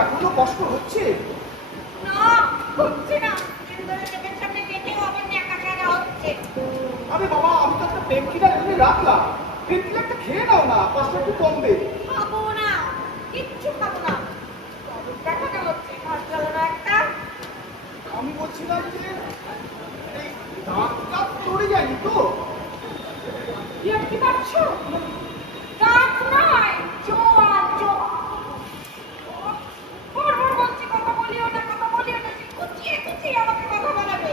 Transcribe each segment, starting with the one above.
এখনো কষ্ট হচ্ছে? না, হচ্ছে না। চোখের সামনে দেখেও আমার ন্যাকা ন্যাকা হচ্ছে। আরে বাবা, আমি তো একটা পেন কিলার এনে রাখলাম। পেন কিলারটা খেয়ে নাও না, কষ্ট একটু কমবে। খাবো না, কিচ্ছু খাবো না। তবে ব্যথাটা হচ্ছে, ভালো না একটা। আমি বলছিলাম যে এই দাঁত পড়ে যায়নি তো? কি পাচ্ছো? দাঁত নয়, জোয়ান জোয়ান। বড় বলছি, কথা বলিও না, কথা বলিও না। কুচিয়ে কুচিয়ে আমাকে কথা বলাবে।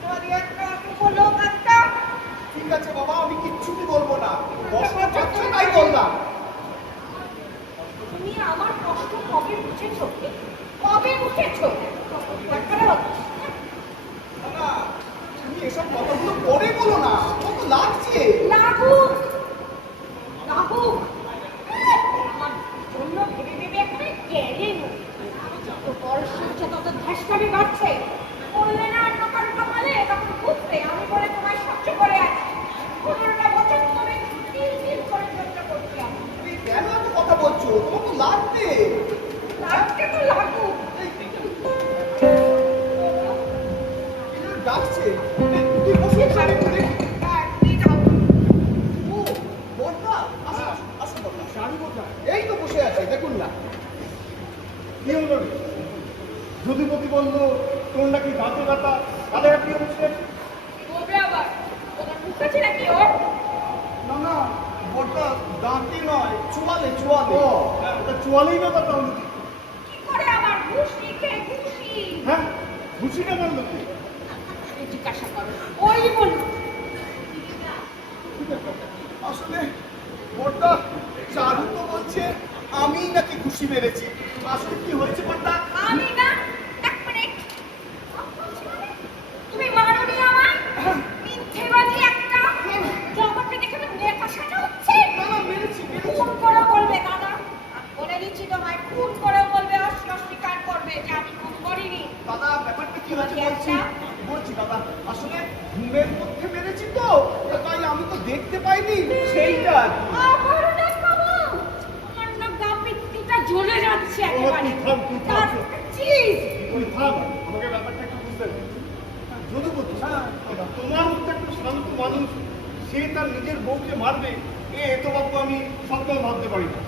তোমারই একটা লোক একটা। ঠিক আছে বাবা, আমি কিচ্ছুটি বলবো না। কষ্ট পাচ্ছ তাই বললাম। তুমি আমার কষ্ট কবে বুঝেছো? কবে বুঝেছো? দেখাটা হচ্ছে না, তুমি এসব কথাগুলো পরে বলো না, কত লাগছে। লাগুক লাগুক। আমার জন্য ভেবে ভেবে এখানে গেলে যত বয়স হচ্ছে তত ধ্যাসটামি বাড়ছে। বললে না অন্য কারো কপালে তখন বুঝতে আমি বলে তোমায় সহ্য করে আছি। 15টা বছর ধরে তিল তিল করে চেষ্টা করছি আমি। তুমি কেন এত কথা বলছো? তোমার তো লাগবে। লাগছে তো লাগুক। ডাকছে। তুই বসে খাবে একটু দেখি। ও, বড়দা, আসুন, আসুন বড়দা। শাড়ি কোথায়? এই তো বসে আছে, দেখুন না। কি হলো রে? যদুপতি বললো তোর নাকি দাঁতে ব্যথা, তাহলে আর কি হচ্ছে? বলবে আবার তোমার বুঝতেছি নাকি ওর? না না, বড়দা দাঁতি নয়, চুয়ালে চুয়ালে। ও, ওটা চুয়ালেই ব্যাপারটা হলো কি? কি করে আমার ঘুষি খেয়ে ঘুষি? হ্যাঁ, ঘুষিটা মারলো কি? জিজ্ঞাসা করো, ওই বলল। আসলে বড়দা, চারু তো বলছে আমি নাকি ঘুষি মেরেছি। আসলে কি হয়েছে বড়দা? আমি না, এক মিনিট। তুমি মারোনি আমায়? মিথ্যেবাদী একটা। জগৎকে দেখে তো নেতা সাজা হচ্ছে। না না, মেরেছি মেরেছি। খুন করে বলবে দাদা, আমি বলে দিচ্ছি তোমায়, খুন করে বলবে, অস্বীকার করবে যে আমি খুন করিনি। দাদা, ব্যাপারটা কি হয়েছে কি বলছি। একটা? বলছি দাদা, আসলে ঘুমের মধ্যে মেরেছি তো, তাই আমি তো দেখতে পাইনি সেইটা আর কি। আবার দেখাবো। আমার না গা পিত্তিটা জ্বলে যাচ্ছে একেবারে। তুই থাম। চিজ। তুই থাম, আমাকে ব্যাপারটা একটু বুঝতে দে। যদুপতি, তোমার মতো একটা শান্ত মানুষ, সে তার নিজের বউকে মারবে, এ তো বাবু আমি স্বপ্ন ভাবতে পারি না।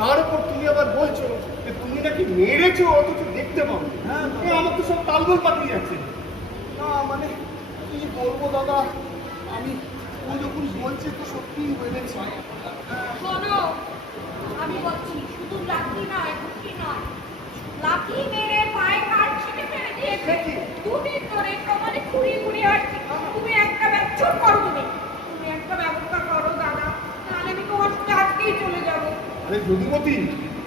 তার উপর তুমি আবার বলছো যে তুমি নাকি মেরেছো অথচ দেখতে পাবো। হ্যাঁ, আমার তো সব তালগোল পাকিয়ে যাচ্ছে। না মানে কি বলবো দাদা, আমি ও যখন বলছে তো সত্যিই মেরেছি। শোনো, আমি বলছি শুধু লাঠি নয়, ঘুষি নয়, লাঠি মেরে পায়ে কাঠ ছিঁড়ে ফেলে দিয়েছে। দুদিন ধরে সমানে ঘুরিয়ে ঘুরিয়ে আসছি। তুমি একটা চুপ করো। তুমি একটা ব্যবস্থা করো দাদা, তাহলে আমি তোমার সাথে আজকেই চলে যাবো। আরে যদুপতি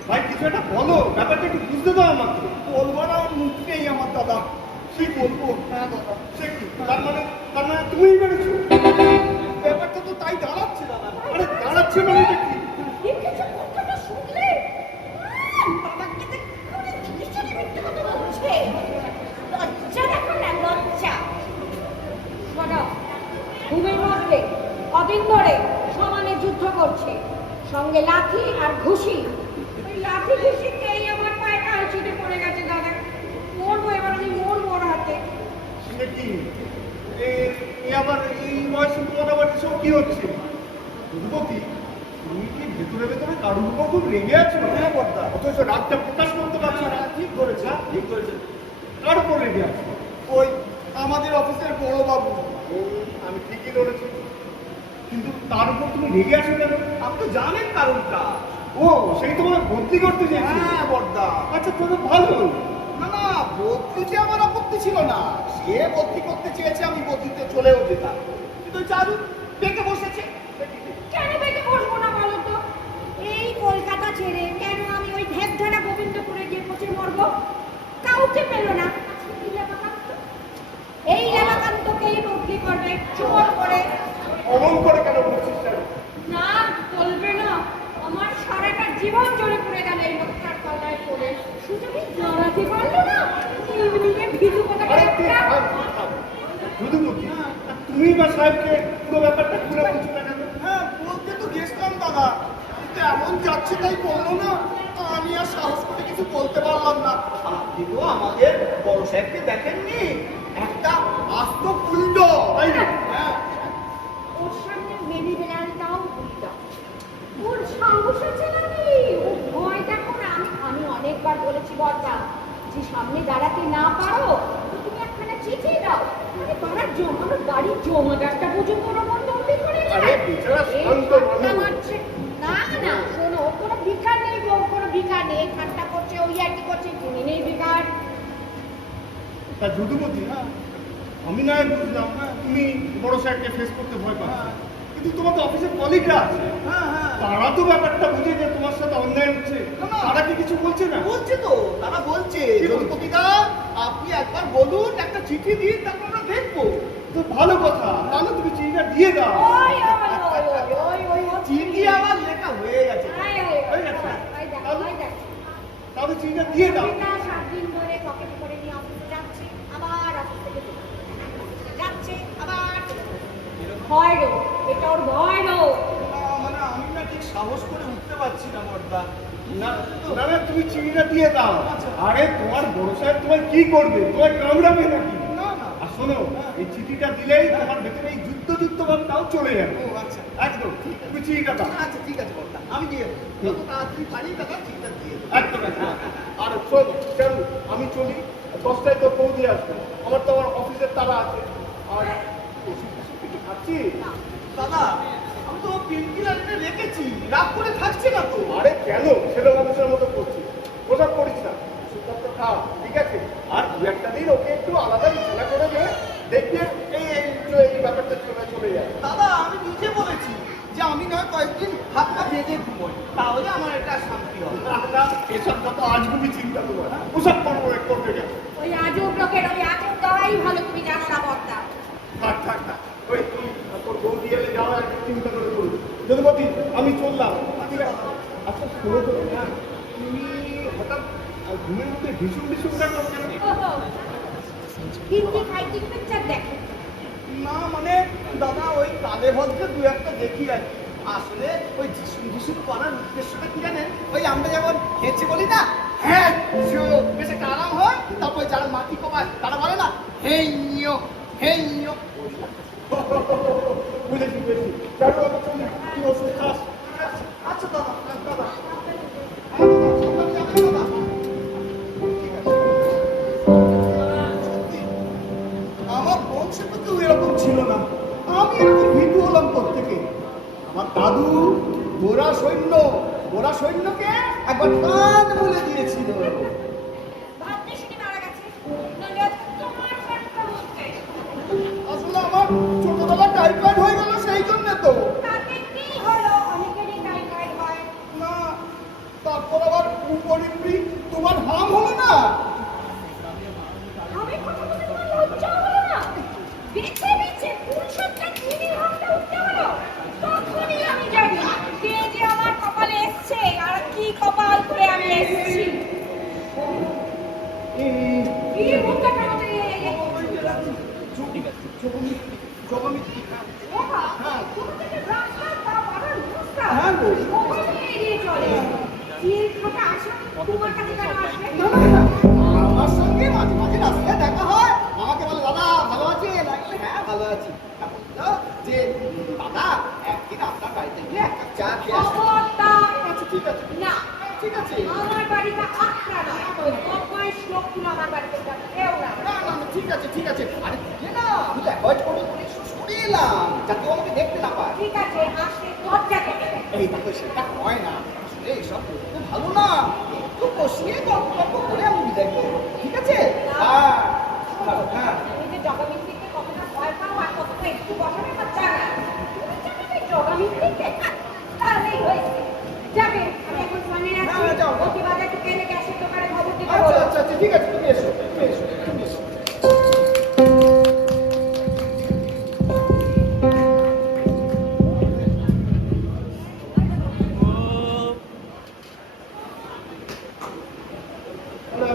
ভাই, কিছু একটা বলো, ব্যাপারটা একটু বুঝতে দাও আমাকে। বলবো না, মুখ নেই আমার দাদা। কি বলবো? হ্যাঁ দাদা, সে কি? তার মানে তুমিই মেরেছো? ব্যাপারটা তো তাই দাঁড়াচ্ছে দাদা। আরে দাঁড়াচ্ছে মানে এটা কি? এই কিছু কথাটা শুনলে বাবাকে দেখে ভীষণই মিথ্যে কথা বলছে। লজ্জা দেখো না, লজ্জা। শোনো, ঘুমের মধ্যে কদিন ধরে সমানে যুদ্ধ করছে, সঙ্গে লাঠি আর ঘুষি। ওই লাঠি ঘুষি খেয়ে আমার পায়ে কাল ছিটে পড়ে গেছে দাদা। মরবো এবার, আমি মরবো ওর হাতে। সে কি? এ আবার এই বয়সে তোমার আবার এসব কি হচ্ছে? যদুপতি, তুমি কি ভেতরে ভেতরে কারোর উপর খুব রেগে আছো? হ্যাঁ বড়দা, অথচ রাগটা প্রকাশ করতে পারছো না। ঠিক করেছে, হ্যাঁ? ঠিক করেছে। কার উপর রেগে আছো? ওই আমাদের অফিসের বড় বাবু। আমি ঠিকই ধরেছি, কিন্তু তার উপর তুমি রেগে আছো কেন? আপনি তো জানেন কারণটা। ও, সেই তোমার বদলি করতে চেয়েছে? হ্যাঁ বড়দা। আচ্ছা, তোর ভালো হলো। না না, বদলিতে আমার আপত্তি ছিল না। সে বদলি করতে চেয়েছে, আমি বদলিতে চলেও যেতাম। কিন্তু চারু দেখে বসেছে। কেন বেঁকে বসবো না বলো তো? এই কলকাতা ছেড়ে কেন আমি ওই ঢেকঢানা গোবিন্দপুরে গিয়ে পচে মরবো? কাউকে পেল না। এই লেবাকান্তকেই বদলি করবে চোর করে। অমন করে কেন বলছিস? না বলবে না, আমার সারাটা জীবন জুড়ে পড়ে গেল এই লোকটার তলায় পড়ে। সুযোগে দাঁড়াতে পারলো না, নিজে ভিজু কোথায় আরে তুই থাম, থাম। যদুপতি, তুমি বা সাহেবকে পুরো ব্যাপারটা খুলে বলছো না কেন? হ্যাঁ, বলতে তো গেছিলাম দাদা, তেমন যাচ্ছে তাই বললো না, আমি আর সাহস করে কিছু বলতে পারলাম না। আপনি তো আমাদের বড় সাহেবকে দেখেননি, একটা আস্ত কুণ্ড, তাই না? হ্যাঁ। ওর সামনে মেনে বেড়ালটাও ভুলটা ওর সাহস আছে নাকি ও ভয় দেখো না। আমি অনেকবার বলেছি বর্দা যে সামনে দাঁড়াতে না পারো তো তুমি একখানা চিঠি দাও, মানে পাড়ার আমার বাড়ির জমাদারটা পর্যন্ত ওর ওপর তল্পি করে যায়। আরে বেচারা শান্ত মানুষ। মারছে না না, শোনো ওর কোনো বিকার নেই গো, ওর কোনো বিকার নেই, ঠাট্টা করছে ওই আর কি করছে, তুমি নেই বিকার। তা যদুমতি, আমি না হয় বুঝলাম তুমি বড় সাহেবকে ফেস করতে ভয় পাচ্ছ, কিন্তু তোমার তো অফিসের কলিগরা আছে, হ্যাঁ, হ্যাঁ। তারা তো ব্যাপারটা বুঝে যে তোমার সাথে অন্যায় হচ্ছে, না। তারা কি কিছু বলছে না? বলছে তো, তারা বলছে কি বলছে? যদুপতিদা আপনি একবার বলুন, একটা চিঠি দিন, তারপর আমরা দেখবো। তো ভালো কথা, তাহলে তুমি চিঠিটা দিয়ে দাও। ওই ওই ওই ওই ওই ওই চিঠি আমার লেখা হয়ে গেছে। ওই দেখো ওই দেখো ওই দেখো তাহলে চিঠিটা দিয়ে দাও। চিঠিটা 7 দিন ধরে পকেট করে নিয়ে অফিসে যাচ্ছে, আবার অফিস থেকে যাচ্ছে, আবার ভয় রো, এটা ওর ভয় রো। মানে আমি না ঠিক সাহস করে উঠতে পারছি না বর্দা। না না না, তুমি চিঠিটা দিয়ে দাও। আরে তোমার বড় সাহেব তোমার কি করবে, তোমার কামড়াবে নাকি? না না। আর শোনো, এই চিঠিটা দিলেই তোমার ভেতরে এই যুদ্ধ ভাবটাও চলে যাবে। ও আচ্ছা। একদম তুমি চিঠিটা দাও। আচ্ছা ঠিক আছে বর্দা, আমি দিয়ে দেবো। যত তাড়াতাড়ি পারি দাদা চিঠিটা দিয়ে দেবো। একদম একদম। আর শোন, চল আমি চলি, 10টায় তো পৌঁছে আসবে, আমার তো আমার অফিসের তারা আছে। আর ওষুধ টষুধ কিছু খাচ্ছি? দাদা আমি তো পেনকিলার এনে রেখেছি, রাগ করে থাকছে না তো। আরে কেন ছেলে মানুষের মতো করছি? ওসব করিস না, ওষুধপত্র খা, ঠিক আছে? আর দু একটা দিন ওকে একটু আলাদা বিছানা করে দে, দেখবে এই ব্যাপারটা চলে যায়। দাদা আমি নিজে বলেছি যে আমি না কয়েকদিন হাত পা বেঁধে ঘুমোই, তাহলে আমার একটা শান্তি হবে। না, এসব কথা আজগুবি চিন্তা করবো না, ওসব করবে কেন? ওই আজব লোকের ওই আজব দেওয়াই ভালো, তুমি জানো না বর্দা। থাক, ওই তুই তোর বউ দিয়ে যাওয়া একটা চিন্তা করে করবি। যদুমতি, আমি চললাম, ঠিক আছে? আচ্ছা শোনো তো, তুমি হঠাৎ ঘুমের মধ্যে ভীষণ ডাকো কেন? হিন্দি ফাইটিং পিকচার দেখো। না মানে দাদা ওই কালে ভদ্রে দু একটা দেখি আর কি। আসলে ওই যিশুর করার উদ্দেশ্যটা কি জানেন? ওই আমরা যেমন হেঁচে বলি না, হ্যাঁ বেশ একটা আরাম হয়, তারপর যারা মাটি কমায় তারা বলে না হেই নিও। বুঝেছি। দেখো তুমি কি ওষুধ খাস? আচ্ছা দাদা। আমার বংশে তো কেউ এরকম ছিল না, আমি এরকম ভীতু হলাম প্রত্যেকে। আমার দাদু গোরা সৈন্যকে একবার কান বলে দিয়েছিল। ভাবতে শুনে মারা গেছে, নইলে তোমার ফাটকা হচ্ছে। আসলে আমার ছোটবেলা টাইফয়েড হয়ে গেল, সেই জন্য তো। তাতে কি হলো, অনেকেরই টাইফয়েড হয়। না, তারপর আবার উপরিপরি তোমার হাম হলো না। আমি কথা বলতে তোমার লজ্জা হলো না? বেছে ফুলসজ্জা চিনির হাতটা উঠতে হলো, তখনই আমি জানি কে যে আমার কপালে এসছে আর কি কপাল করে আমি এসেছি। কি মুখটা মতো জগমিত্রী। হ্যাঁ, তুমি থেকে রাস্তা তা বাড়ার মুখটা হ্যাঁ গো। ওখানে এড়িয়ে চলে। চিল খাটা আসো, তোমার কাছে কেন আসবে? না, আমার সঙ্গে মাঝে মাঝে রাস্তায় দেখা হয়, আমাকে বলে দাদা ভালো আছেন? হ্যাঁ ভালো আছি। তারপর বললো যে দাদা একদিন আপনার বাড়িতে গিয়ে এক কাপ চা খেয়ে আসুন। খবরদার! আচ্ছা ঠিক আছে না, ঠিক আছে। আমার বাড়িটা আটটা নয়, ওই বদমাইশ লোকগুলো আমার বাড়িতে যাবে, কেউ না। না ঠিক আছে। আরে দিকে না, আমি তো অ্যাভয়েড করে সরে এলাম যাতে ও আমাকে দেখতে না পায়। ঠিক আছে, আসলে দরজা কেটে দেবে। এই দেখো সেটা হয় না, আসলে এইসব করতে ভালো না। একটু বসিয়ে গল্প করে আমি বিদায় করবো, ঠিক আছে? হ্যাঁ। তুমি যে জগামিত্রিকে কতটা ভয় পাও আর কতটা একটু বসাবে তা জানা। তুমি জানো যে জগামিত্রিকে? তাহলেই হয়েছে। যাবে, আমি এখন ফোনে আছি। হ্যাঁ, যাও। অতি বাজার থেকে এনে গ্যাসের দোকানে খবর দিতে আচ্ছা বলো। ঠিক আছে, তুমি এসো।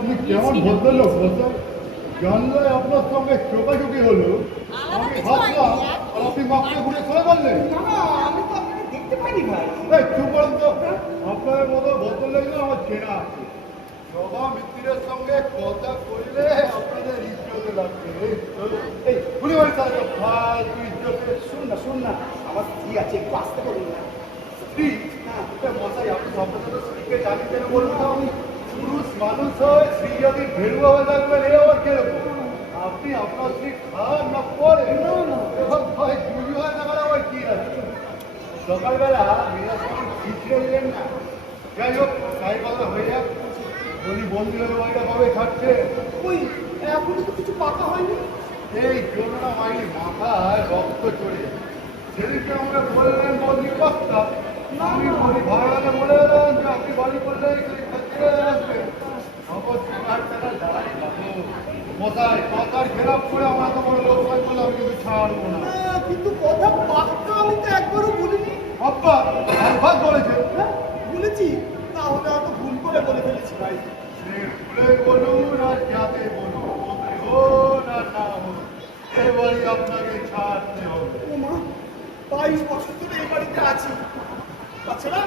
আপনি কেমন ভদ্রলোক বলতো? জানলায় আপনার সঙ্গে চোখাচোখি হলো, আমি হাসলাম আর আপনি মাপকে ঘুরে চলে বললেন। না, আমি তো আপনাকে দেখতে পাই হয়নি ভাই। এই চুপ করুন তো। আপনাদের মতো বোতল লাগলে আমার চেনা আছে। জবা মিত্রের সঙ্গে কথা করলে আপনাদের ইজ্জতে লাগবে। এই গুলি বাড়ি তাহলে ফালতু ইজ্জতে। শুন না আমার স্ত্রী আছে, একটু আসতে বলুন না। স্ত্রী? মশাই আপনি সম্পর্কে স্ত্রীকে জানি কেন বলুন তো? পুরুষ মানুষ হয়, স্ত্রী যদি ভেড়ুয়া হয়ে থাকবেন এ আবার কিরকম? আপনি আপনার স্ত্রী খান না পরে এবং ভাই চুরি হয়ে থাকার আবার কি আছে? সকালবেলা মেয়ের সঙ্গে খিচড়ে দিলেন না। যাই হোক তাই কথা হয়ে যাক। উনি বন্ধুদের বাড়িটা কবে খাচ্ছে? ওই এখনো তো কিছু পাকা হয়নি। এই জন্য না মাইনি মাথায় রক্ত চড়ে সেদিকে আমরা বললেন বন্দি কর্তা। আমি বলি ভাড়াটা বলে দেন যে আপনি বাড়ি করলে আসবেন। খবর টাকার টাকা দাঁড়াই যাবো মশাই কথার খেলাপ করে আমরা তো বড় লোকসান করলে আমি কিন্তু ছাড়বো না। কিন্তু কথা পাক্কা আমি তো একবারও বলিনি। আব্বা একবার বলেছে বলেছি, তাহলে হয়তো ভুল করে বলে ফেলেছি ভাই। সে ভুলে বলুন আর যাতে বলুন হোক আর না হোক এবারই আপনাকে ছাড়তে হবে। ও মা, 22 বছর ধরে এই বাড়িতে আছি। তাছাড়া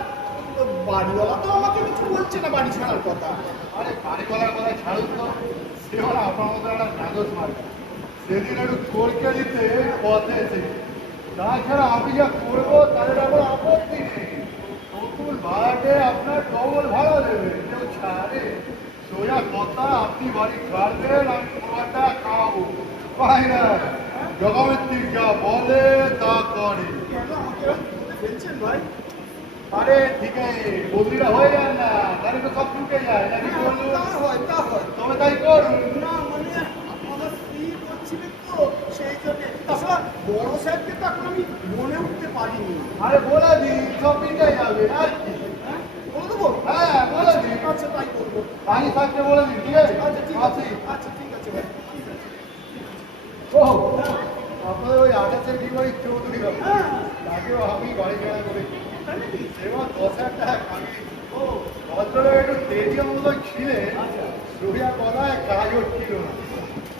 বাড়িওয়ালা তো আমাকে কিছু বলছে না বাড়ি ছাড়ার কথা। আরে বাড়ি করার কথা ছাড়ুন তো, সে হলো আপনার মতো একটা কাগজ মার্কা। সেদিন একটু চোরকে দিতে পথে এসেছি। তাছাড়া আমি যা করবো তাদের আবার আপত্তি নেই। নতুন ভাড়াটে আপনার ডবল ভাড়া দেবে, কেউ ছাড়ে। সোজা কথা, আপনি বাড়ি ছাড়বেন, আমি পুরোটা খাওয়াবো। পাই না জগমিত্রী যা বলে তা করে। কেন আমাকে এরকম বলে ফেলছেন ভাই? আরে ঠিক আছে বদলিটা হয়ে যায় না, তাহলে তো সব ঢুকে যায় নাকি বলুন? তা হয়। তবে তাই করুন। না মানে আমার স্ত্রী বলছিলেন তো সেই জন্যে। তাছাড়া বড় সাহেবকে তো এখন আমি মনে উঠতে পারিনি। আরে বলে দিন সব মিটে যাবে আর কি। হ্যাঁ, বলে দেবো? হ্যাঁ বলে দিন, আচ্ছা তাই করবো। পানি থাকতে বলে দিন, ঠিক আছে? আচ্ছা ঠিক আছে, আসি। আচ্ছা ঠিক আছে ভাই, ঠিক আছে। ও আপনাদের ওই আকাশের বিবাহী চৌধুরী হবে, হ্যাঁ, তাকেও আমি বাড়ি ভাড়া করেছি। তাই নাকি? এবার 10,000 টাকা কামিয়ে। ও, ভদ্রলোক একটু তেজি মতো ছিলেন, আচ্ছা। সুরিয়া কথায় কাজ হচ্ছিল না।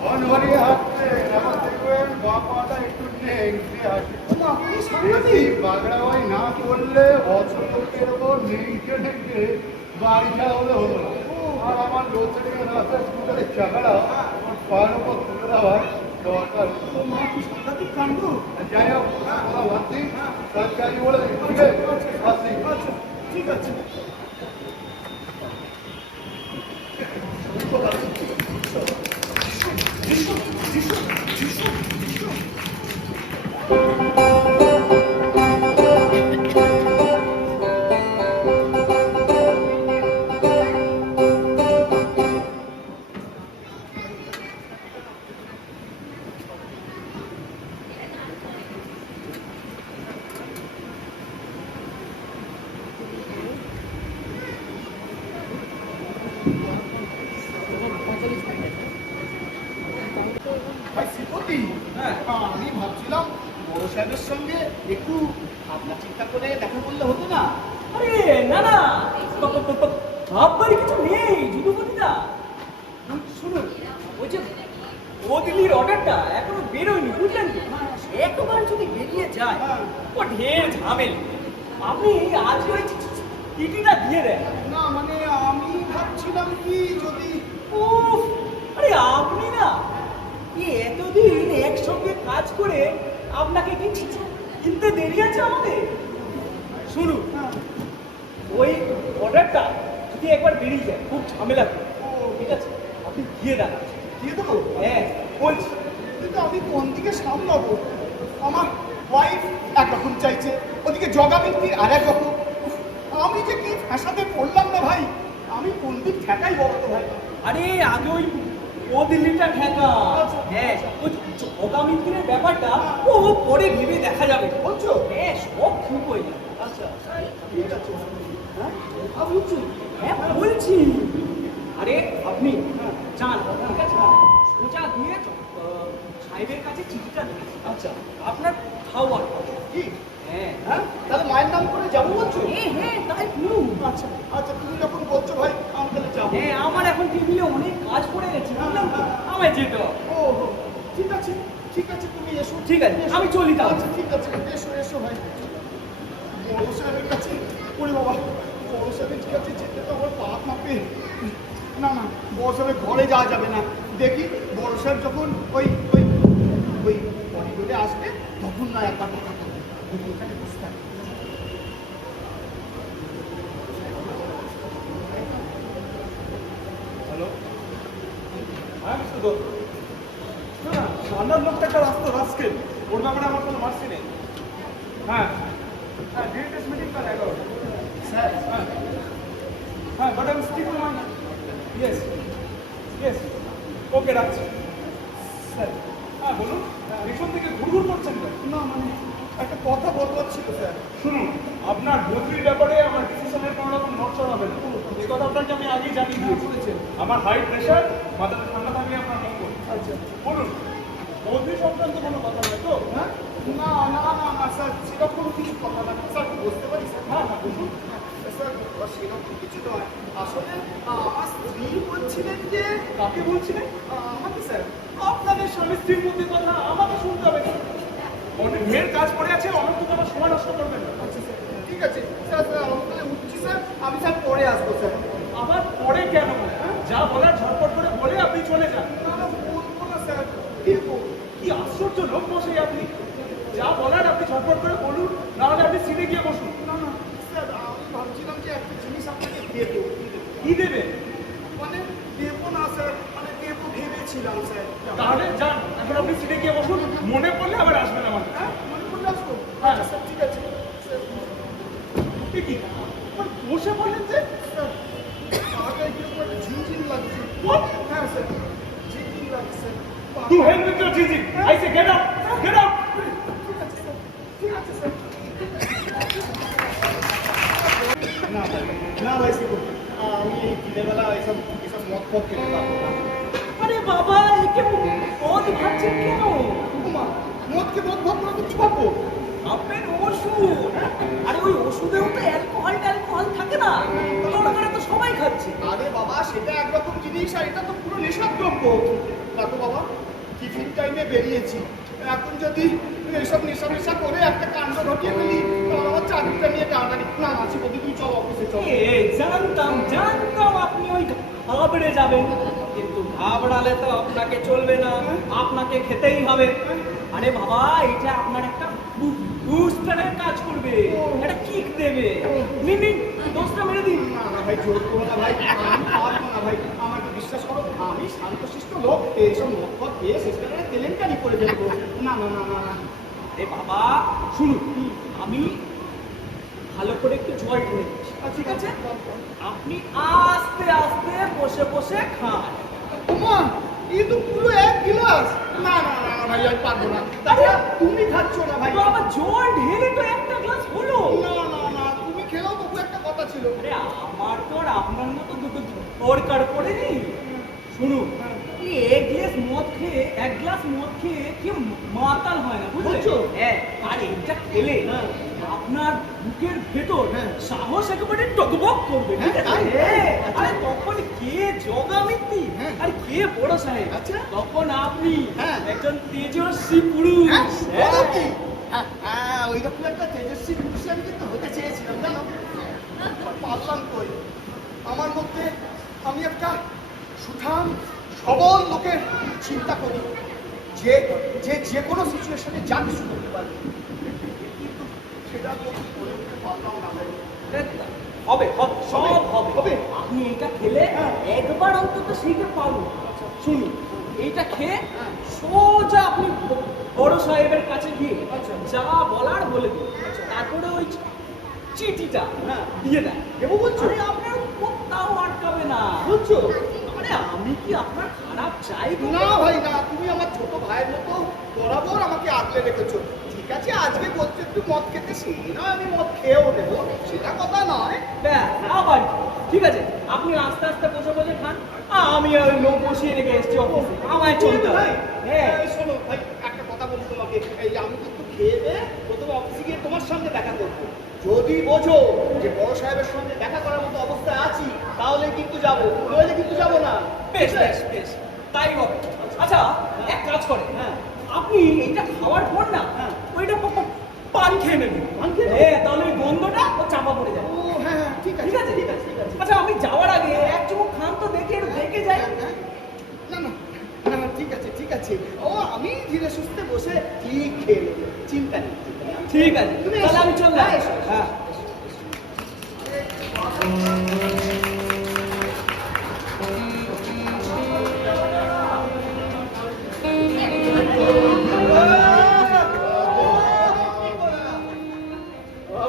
অনহরিয়ে হাঁটছে, এবার দেখবেন বাপাটা একটু নেংসে হাঁটছে। মা, আপনি বেশি সাংঘাতিক। বাগড়াবাই না করলে ভদ্রলোকের ওপর নেংসে নেংসে বাড়ি ছাড়া হলে হতো না। আর আমার লোকটাকে রাস্তায় স্কুটারের চাকাটা আমার পায়ের ওপর তুলে দেওয়ার দরকার। ও মা, কি সাংঘাতিক কাণ্ড। যাই হোক কথা বাদ দিন, সরকারি বলে দিন, ঠিক আছে? আসি। আচ্ছা, ঠিক আছে। ভাই শ্রীপতি, আমি ভাবছিলাম বড় সাহেবের সঙ্গে একটু ভাবনা চিন্তা করে দেখা করলে হতো না? আরে না না, ভাববার কিছু নেই যদুপতি দা। শুনুন, ওই যে ও দিল্লির অর্ডারটা এখনো বেরোয়নি, বুঝলেন তো? একবার যদি বেরিয়ে যায় ও ঢের ঝামেল। আপনি আজ ওই চিঠিটা দিয়ে দেন। না মানে আমি ভাবছিলাম কি যদি উফ, আরে আপনি না এতদিন একসঙ্গে কাজ করে আপনাকে কি কিনতে দেরি আছে আমাদের? শুনুন, ওই অর্ডারটা যদি একবার বেরিয়ে যায় খুব ঝামেলা করে। ঠিক আছে, আপনি দিয়ে দেন। দিয়ে দেবো। হ্যাঁ বলছি। কিন্তু আমি কোন দিকে সামলাবো? আমার ওয়াইফ একরকম চাইছে, ওদিকে জগামিত্রী আর এক রকম। আমি যে কি ফ্যাসাদে পড়লাম না ভাই, আমি কোন দিক ঠেকাই বলো তো ভাই? আরে আগে ওই ও দিল্লিটা ঠেকা। আচ্ছা। হ্যাঁ, ওই জগামিত্রের ব্যাপারটা ও পরে ভেবে দেখা যাবে। বলছো? হ্যাঁ, সব ঠিক হয়ে যাবে। আচ্ছা ঠিক আছে। হ্যাঁ বলছি, হ্যাঁ বলছি। আরে আপনি যান, ঠিক আছে, সোজা দিয়ে সাহেবের কাছে চিঠিটা দিন। আচ্ছা আপনার খাওয়ার কি? হ্যাঁ হ্যাঁ তাহলে মায়ের নাম করে যাবো বলছো? হ্যাঁ তাই করুন। আচ্ছা আচ্ছা, তুমি যখন বলছো ভাই আমি তাহলে যাবো। হ্যাঁ, আমার এখন টেবিলে অনেক কাজ পড়ে গেছে, বুঝলাম তো, আমায় যেতে হবে। ও হো, ঠিক আছে ঠিক আছে, তুমি এসো। ঠিক আছে, এসো। আমি চলি তাহলে। আচ্ছা ঠিক আছে, এসো এসো ভাই। বড় সাহেবের কাছে ওরে বাবা বড় সাহেবের কাছে যেতে তো আমার পা কাঁপে না না বড় সাহেবের ঘরে যাওয়া যাবে না দেখি বড় সাহেব যখন ওই ওই ওই করিডোরে আসবে তখন না একবার কথা বলবে ওখানে বসে থাকবে। হ্যালো হ্যাঁ মিস্টার দত্ত না না সামনের লোকটা একটা রাস্তা রাস্কেল ওর ব্যাপারে আমার কোনো মার্সি নেই হ্যাঁ হ্যাঁ ডিটেলস মিটিং কাল 11 স্যার হ্যাঁ হ্যাঁ but I am stick to my yes yes okay রাখছি স্যার হ্যাঁ বলুন পিছন থেকে ঘুরঘুর করছেন কেন না মানে একটা কথা বলবার ছিল স্যার শুনুন আপনার বদলির ব্যাপারে আমার ডিসিশনের কোনো রকম নড়চড় হবে না এই কথা আপনাকে আমি আগেই জানিয়ে দিয়েছি আমার হাই প্রেশার মাথাটা ঠান্ডা থাকলে আপনার মঙ্গল আচ্ছা বলুন বদলি সংক্রান্ত কোনো কথা নয় তো হ্যাঁ না না না না স্যার সেরকম কিছু কথা না স্যার বুঝতে পারি স্যার হ্যাঁ হ্যাঁ বলুন স্যার সেরকম কিছু নয় আসলে আমার স্ত্রী বলছিলেন যে কাকে বলছিলেন আমাকে স্যার আপনাদের স্বামী স্ত্রীর মধ্যে কথা আমাকে শুনতে হবে না অনেক মেয়ের কাজ পড়ে আছে অনেক তো আমার সময় নষ্ট করবেন না আচ্ছা স্যার ঠিক আছে স্যার স্যার আমি তাহলে উঠছি স্যার আমি স্যার পরে আসবো স্যার আবার পরে কেন যা বলার ঝটপট করে বলে আপনি চলে যান না না বলবো না স্যার দেখবো কি আশ্চর্য লোক বসে আপনি যা বলার আপনি ঝটপট করে বলুন নাহলে আপনি সিটে গিয়ে বসুন না না স্যার আমি ভাবছিলাম যে একটা জিনিস আপনাকে দেবো কি দেবে মানে দেবো না স্যার মানে দেবো ভেবেছিলাম স্যার তাহলে যান এখন আপনি সিটে গিয়ে বসুন মনে পড়লে আবার আসবেন আমার হ্যাঁ মনে করলে আসবো হ্যাঁ। আচ্ছা স্যার ঠিক আছে স্যার কি আবার বসে বললেন যে স্যার পাটায় কিরকম একটা ঝিনঝিন লাগছে What? হ্যাঁ স্যার ঝিনঝিন লাগছে To hell with your cheating! I say get up! Get up! ঠিক আছে স্যার ঠিক আছে স্যার না ভাই না ভাই শিখুন আমি এই দিনেবেলা এসব এসব মদ ফদ খেতে পারবো না আরে বাবা একে মদ খাচ্ছেন কেন? মা মদকে মদ ভাব করে কিছু পাবো আপনার ওষুধ আরে ওই ওষুধেও তো অ্যালকোহল থাকে না তোরা তো সবাই খাচ্ছে আরে বাবা সেটা একরকম জিনিস আর এটা তো পুরো নেশাদ্রব্য দেখো বাবা টিফিন টাইমে বেরিয়েছি এখন যদি এসব নেশা করে একটা কাণ্ড ঘটিয়ে ফেলি তাহলে আমার চাকরিটা নিয়ে টানাটানি না আছি বলি তুই চল অফিসে চল জানতাম আপনি ওই ঘাবড়ে যাবেন কিন্তু ঘাবড়ালে তো আপনাকে চলবে না আপনাকে খেতেই হবে আরে বাবা এটা আপনার একটা বুস্টারের কাজ করবে একটা কিক দেবে নিন দোষটা মেরে দিন না না ভাই জোর করো না ভাই আমি পারবো না ভাই আমাকে বিশ্বাস করো আমি শান্তশিষ্ট লোক এইসব মদ ফদ খেয়ে শেষকালে তেলেনকানি করে ফেলবো না না না না না আরে বাবা শুনুন আমি ভালো করে একটু জল ঢেলে দিচ্ছি ঠিক আছে আপনি আস্তে আস্তে বসে বসে খান তোমা এই তো পুরো এক গ্লাস না না না না ভাই আমি পারবো না তাছাড়া তুমি খাচ্ছ না ভাই তো আবার জল ঢেলে তো একটা গ্লাস হলো না না না তুমি খেলেও তবু একটা কথা ছিল আরে আমার তো আর আপনার মতো দুটো দরকার পড়েনি শুনুন এক গ্লাস মদ খেয়ে কেউ মাতাল হয় না বুঝলেন বুঝছো? হ্যাঁ আর এইটা খেলে হ্যাঁ। আপনার বুকের ভেতর হ্যাঁ। সাহস একেবারে টকবক করবে ঠিক আছে? হ্যাঁ, হ্যাঁ, আচ্ছা। আরে তখন কে জগামিত্তি হ্যাঁ। আর কে বড় সাহেব আচ্ছা। তখন আপনি হ্যাঁ। একজন তেজস্বী পুরুষ হ্যাঁ, হ্যাঁ। বলো কি? হ্যাঁ, ওইরকম একটা তেজস্বী পুরুষ আমি কিন্তু হতে চেয়েছিলাম জানো পারলাম কই আমার মধ্যে আমি একটা সুঠাম সবল লোকের চিন্তা করি যে যে যে কোনো সিচুয়েশনে যা কিছু করতে পারবে কিন্তু সেটা তো করে উঠতে পারলাম না ভাই। হবে হবে সব হবে হবে। আপনি এটা খেলে হ্যাঁ। একবার অন্তত সেইটা পাবো শুনুন এইটা খেয়ে হ্যাঁ। সোজা আপনি বড় সাহেবের কাছে গিয়ে আচ্ছা। যা বলার বলে দিন তারপরে ওই চিঠিটা হ্যাঁ। দিয়ে দেন দেবো বলছো? আরে আপনার কোথাও আটকাবে না বুঝছো আরে আমি কি আপনার খারাপ চাই গো? না ভাই না তুমি আমার ছোট ভাইয়ের মতো বরাবর আমাকে আগলে রেখেছো ঠিক আছে আজকে বলছো একটু মদ খেতে সেই না আমি মদ খেয়েও দেবো সেটা কথা নয় ব্যাস, আবার কি? ঠিক আছে আপনি আস্তে আস্তে বসে বসে খান আমি ওই লোক বসিয়ে রেখে এসেছি অফিসে আমায় চলতে হবে হ্যাঁ এই শোনো ভাই একটা কথা বলি তোমাকে এই আমি কিন্তু খেয়ে দিয়ে প্রথমে অফিসে গিয়ে তোমার সঙ্গে দেখা করবো যদি বোঝো যে বড় সাহেবের সঙ্গে দেখা করার মতো অবস্থায় আছি তাহলে কিন্তু যাবো নইলে কিন্তু যাবো না বেশ বেশ বেশ তাই হবে আচ্ছা এক কাজ করে হ্যাঁ। আপনি এটা খাওয়ার পর না হ্যাঁ। ওইটা পান খেয়ে নেবে। পান খেয়ে নেবে? হ্যাঁ, তাহলে ওই গন্ধটা ও চাপা পড়ে যাবে। ও হ্যাঁ হ্যাঁ ঠিক আছে ঠিক আছে? ঠিক আছে ঠিক আছে আচ্ছা, আমি যাওয়ার আগে এক চুমুক খান তো দেখে, একটু দেখে যাই। না না না না ঠিক আছে ঠিক আছে ও আমি ধীরে সুস্থে বসে ঠিক খেয়ে নেবো চিন্তা নেই ঠিক আছে, তুমি তাহলে এসো। আমি চললাম। হ্যাঁ, এসো, এসো। হ্যাঁ।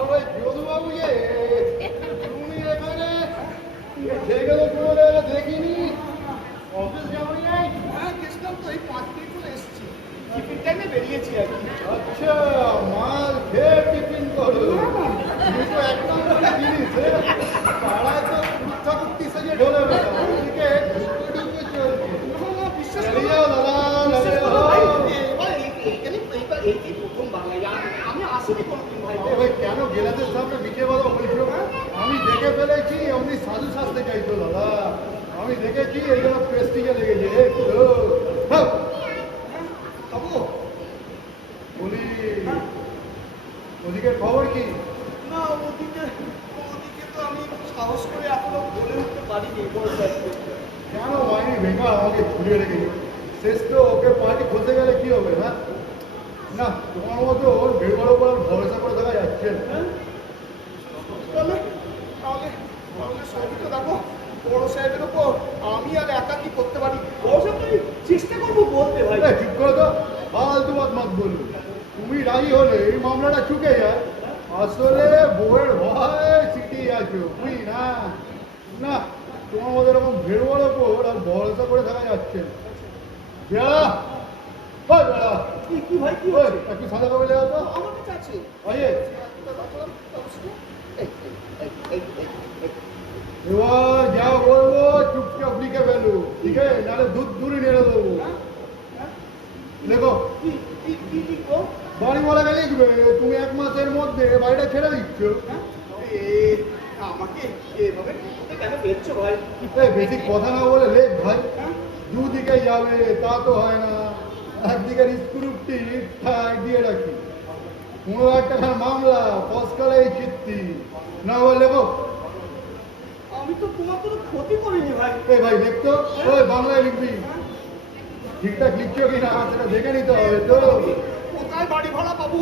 ওই যদুবাবু যে তুমি এখানে দেখে তো তোমাদের দেখিনি অফিস যাবো যাই হ্যাঁ গেছিলাম তো এই 5 মিনিট করে এসেছি টিফিন টাইমে বেরিয়েছি আর কি আচ্ছা মাল খেয়ে টিফিন করো তুমি তো এক নম্বর জিনিস পাড়ায় তো কুত্তা কুত্তি সেজে ঢোলে বেড়া ওদিকে ঢুকে ঢুকে চলছে বিশ্বাস চালিয়ে যাও দাদা চালিয়ে যাও। এই প্রথম বাংলায় আমি আসিনি কোনোদিন ভাই এ ভাই কেন গেলাদের সামনে মিঠে বলো বলছো আমি দেখে ফেলেছি অমনি সাধু সাজতে চাইছো দাদা আমি দেখেছি এই জন্য প্রেস্টিজে লেগেছে বাবু বলি ওদিকে খবর কি না ওদিকে তো আমি সাহস করে এখনো বলে উঠতে পারিনি বড় স্যারকে। কেন মাইনি বেকার আমাকে ঘুরিয়ে রেখেছো শেষ তো ওকে পার্টি খসে গেলে কি হবে হ্যাঁ না তোমার মতো ওর বেড়বার উপর আর ভরসা করে দেখা যাচ্ছে না। হ্যাঁ? তাহলে তাহলে তাহলে সবই তো দেখো বড় সাহেবের ওপর আমি আর একা কি করতে পারি বড় সাহেব আমি চেষ্টা করবো বলতে ভাই এই, চুপ করে তো ফালতু মাত বললো তুমি রাজি হলে এই মামলাটা চুকে যায় আসলে বউয়ের ভয় সিটি আছো বুঝি না না তোমার মধ্যে এরকম ভেড়বার ওপর আর ভরসা করে থাকা যাচ্ছে না বেড়া ওই বেড়া কি ভাই কি ওই হয়েছে একটু সাদা কবে লেগে তো আমার কাছে আছে আয়ে এই, এই, এই, এই, এই। এবার যা বলবো চুপচাপ লিখে ফেলো ঠিক আছে নাহলে দুধ দূরে নেড়ে দেবো হ্যাঁ? হ্যাঁ? দেখো কি লিখবো? বাড়ি বলা গেলে লিখবে তুমি 1 মাসের মধ্যে বাড়িটা ছেড়ে দিচ্ছ হ্যাঁ? আমাকে এভাবে করতে কেন পেয়েছো ভাই এই বেশি কথা না বলে লেখ ভাই হ্যাঁ? দুদিকে যাবে তা তো হয় না একদিকে স্ক্রুপটি ঠাক দিয়ে রাখি 15,000 টাকার মামলা ফসকালে চিত্তি না বলে লেখো আমি তো তোমার কোনো ক্ষতি করিনি ভাই এই ভাই দেখতো ওই বাংলায় লিখবি ঠিকঠাক লিখছো কিনা সেটা দেখে নিতে হবে তো কোথায় বাড়ি ভাড়া পাবো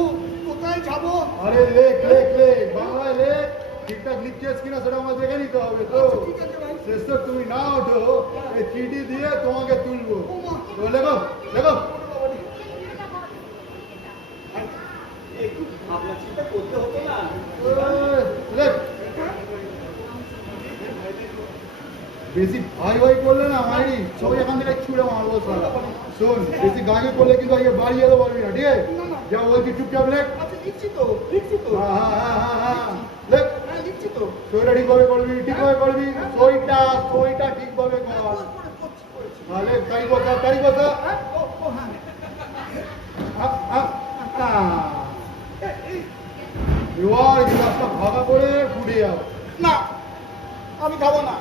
কোথায় যাবো আরে লেখ লেখ লেখ বাংলায় লেখ ঠিকঠাক লিখছিস কিনা সেটা আমার দেখে নিতে হবে তো ঠিক আছে ভাই শেষ তো তুমি না ওঠো এই চিঠি দিয়ে তোমাকে তুলবো তো লেখো লেখো একটু ভাবনা চিন্তা করতে হতো না লেখ বেশি ভাই ভাই করলে না মারি সবাই এখান থেকে ছুড়ে মারবো সারা শোন বেশি গাগে করলে কিন্তু আগে বাড়ি যেতে পারবি না ঠিক আছে যা বলছি চুপচাপ লেখ আচ্ছা লিখছি তো হ্যাঁ লেখ হ্যাঁ লিখছি তো সইটা ঠিকভাবে করবি ঠিকভাবে করবি সইটা ঠিকভাবে কর করছি তাহলে তারিখ বসা হ্যাঁ ও হ্যাঁ এবার গ্লাসটা ভাগা করে ফুটে যাও না আমি খাবো না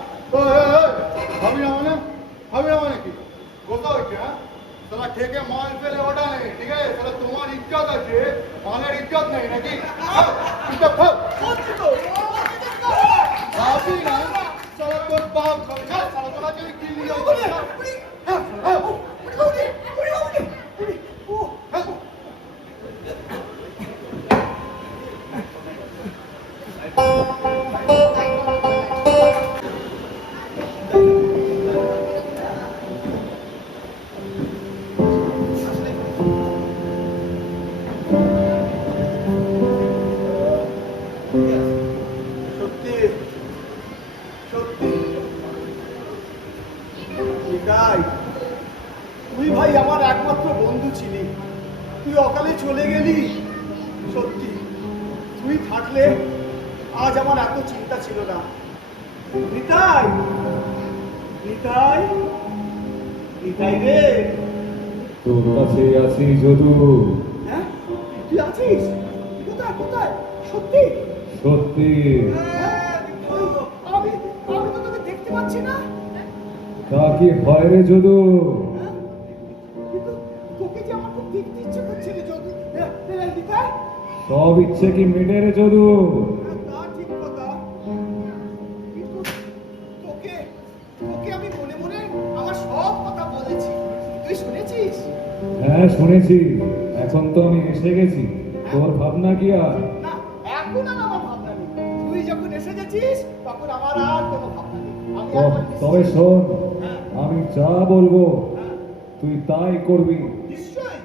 ভাবি না মানে কি বলতে হচ্ছে হ্যাঁ তারা ঠেকে মাল ফেলে ওটা নেই ঠিক আছে তাহলে তোমার ইজ্জত আছে মালের ইজ্জত নেই নাকি চুপচাপ থাক। করছি তো ভাবি না সারা তোর বাপ সারা তোরা যদি কি মূল্য সত্যি সত্যি নিতাই তুই ভাই আমার একমাত্র বন্ধু ছিলি তুই অকালে চলে গেলি সত্যি তুই থাকলে আজ আমার এত চিন্তা ছিল না নিতাই নিতাই নিতাই রে তোর কাছে আছি যদু হ্যাঁ তুই আছিস কোথায় কোথায় সত্যি সত্যি হ্যাঁ, আমি তো তোকে দেখতে পাচ্ছি না তা কি হয় রে যদু হ্যাঁ? কিন্তু তোকে যে আমার খুব দেখতে ইচ্ছে করছে রে যদি নিতাই সব ইচ্ছে কি মিটে রে যদু? তা ঠিক কথা, কিন্তু তোকে তোকে আমি মনে মনে আমার সব কথা বলেছি, তুই শুনেছিস? হ্যাঁ শুনেছি, এখন তো আমি এসে গেছি, তোর ভাবনা কি আর? না, এখন আর আমার ভাবনা নেই। তুই যখন এসে গেছিস তখন আমার আর কোনো ভাবনা নেই। আমি একবার তবে শোন, হ্যাঁ। আমি যা বলবো হ্যাঁ, তুই তাই করবি। নিশ্চয়ই,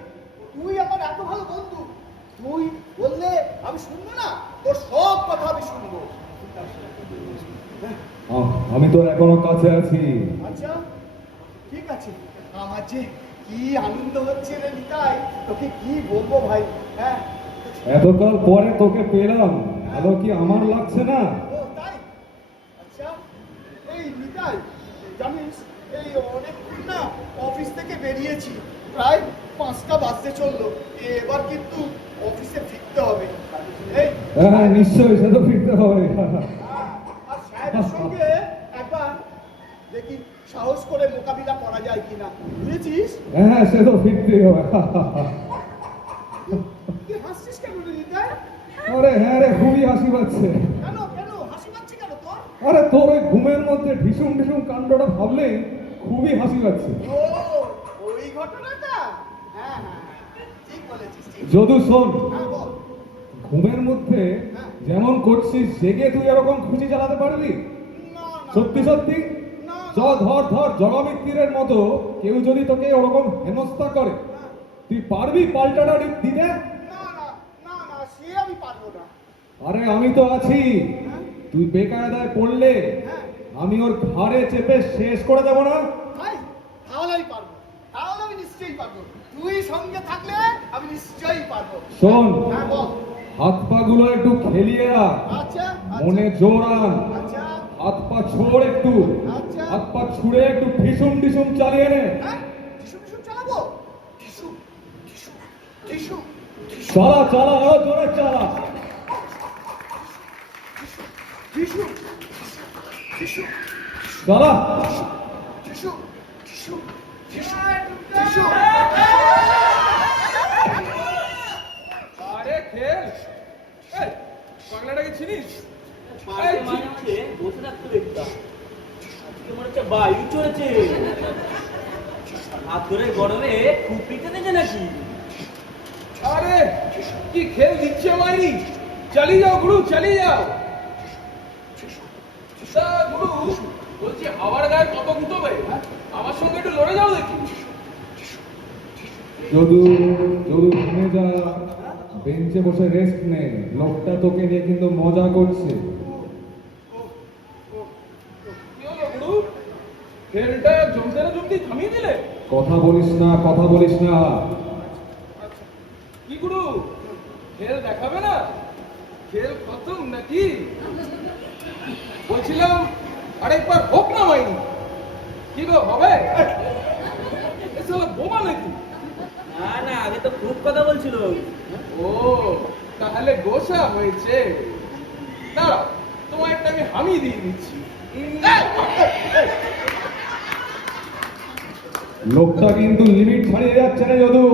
তুই আমার এত ভালো বন্ধু, তুই বললে আমি শুনবো না? তোর সব কথা আমি শুনবো। আমি তোর এখনো কাছে আছি। আচ্ছা, ঠিক আছে। আমার যে কি আনন্দ হচ্ছে রে নিতাই, তোকে কি বলবো ভাই। হ্যাঁ, এতকাল পরে তোকে পেলাম, ভালো কি আমার লাগছে না? ও তাই? আচ্ছা, এই নিতাই, জানিস এই অনেকক্ষণ না অফিস থেকে বেরিয়েছি, প্রায় 5টা বাজতে চললো। এবার কিন্তু অফিসে ফিরতে হবে। এই হ্যাঁ নিশ্চয়ই, সে তো ফিরতে হবে। আর সাহেবের সঙ্গে একবার দেখি সাহস করে মোকাবিলা করা যায় কিনা, বুঝেছিস? হ্যাঁ সে তো ফিরতেই হবে। তুই হাসছিস কেন রে নিতাই? আরে হ্যাঁ রে, খুবই হাসি পাচ্ছে। কেন কেন হাসি পাচ্ছে কেন তোর? আরে তোর ওই ঘুমের মধ্যে ঢিসুম ঢিসুম কাণ্ডটা ভাবলেই খুবই হাসি পাচ্ছে। ও, ওই ঘটনাটা? হ্যাঁ হ্যাঁ হ্যাঁ, ঠিক বলেছিস, ঠিক। যদু শোন, হ্যাঁ বল। ঘুমের মধ্যে যেমন করছিস জেগে তুই এরকম খুশি চালাতে পারবি? না না সত্যি সত্যি? না, চ ধর ধর জগামিত্তিরের মতো কেউ যদি তোকে ওরকম হেনস্থা করে, তুই পারবি পাল্টাটা দিতে? না না না না, সে আমি পারবো না। আরে আমি তো আছি, হ্যাঁ তুই বেকায়দায় পড়লে হ্যাঁ, আমি ওর ঘাড়ে চেপে শেষ করে দেবো না? ভাই তাহলে আমি পারবো, তাহলে আমি নিশ্চয়ই পারবো। তুই সঙ্গে থাকলে আমি নিশ্চয়ই পারবো। শোন, হ্যাঁ বল। হাত পা গুলো একটু খেলিয়ে রাখ, আচ্ছা মনে জোর আন, আচ্ছা হাত পা ছোড় একটু, আচ্ছা। হাত পা ছুড়ে একটু ঢিসুম ঢিসুম চালিয়ে নে। হ্যাঁ, টিসু টিসু চালাবো? টিসু টিসু টিসু টিসু চালা চালা, আরো জোরে চালা। টিসু টিসু চালা। Tissue tissue tissue tissue. আরে খেল, এই বাংলাটাকে চিনিস? মাঝে মাঝে বসে থাকতে দেখতাম, আজকে মনে হচ্ছে বায়ু চলেছে। আতরের গরমে খুব পিঠে দেখে নাকি? আরে কি খেল দিচ্ছে মাইরি, চালিয়ে যাও গুরু, চালিয়ে যাও। তা গুরু বলছি, হাওয়ার গায়ে কত গুতবে, আমার সঙ্গে একটু লড়ে যাও দেখি। যদু যদু ঘুমে যা, বেঞ্চে বসে রেস্ট নে, লোকটা তোকে নিয়ে কিন্তু মজা করছে। কি হলো গুরু, খেলটা জমতে না জমতেই থামিয়ে দিলে? কথা বলিস না, কথা বলিস না। কি গুরু, খেল দেখাবে না? খেল খতম নাকি? বলছিলাম আরেকবার হোক না মাইনি। কি গো, হবে? এসব বোমা নাকি? না না, আগে তো খুব কথা বলছিল। ও তাহলে গোসা হয়েছে। দাঁড়াও, তোমার একটা আমি হামি দিয়ে দিচ্ছি। লোকটা কিন্তু লিমিট ছাড়িয়ে যাচ্ছে না যদু।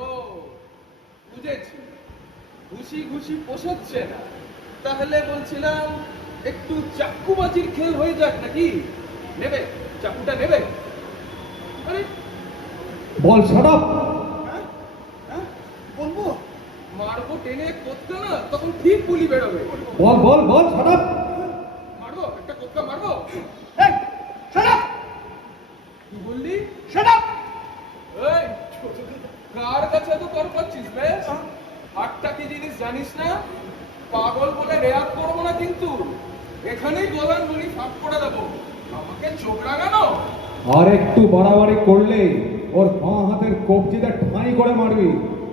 ও বুঝেছি, ঘুষি ঘুষি পোষাচ্ছে না। তাহলে বলছিলাম একটু চাকুবাজির খেল হয়ে যাক নাকি? নেবে চাকুটা, নেবে? আরে বল শাট আপ। হ্যাঁ হ্যাঁ, বলবো? মারবো টেনে কোত্তা না, তখন ঠিক গুলি বেরোবে। বল বল বল শাট আপ। মারবো একটা কোত্তা, মারবো। এই shut up! কি বললি? Shut up! এই কার কাছে তো তর্ক করছিস বে? হাতটা কি জিনিস জানিস না? পাগল বলে রেয়াত করবো না কিন্তু, এখানেই গোলান গুলি ফাঁক করে দেবো। আমাকে চোখ রাগানো? আর একটু বাড়াবাড়ি করলে ওর বাঁ হাতের কবজিটা ঠাঁই করে মারবি,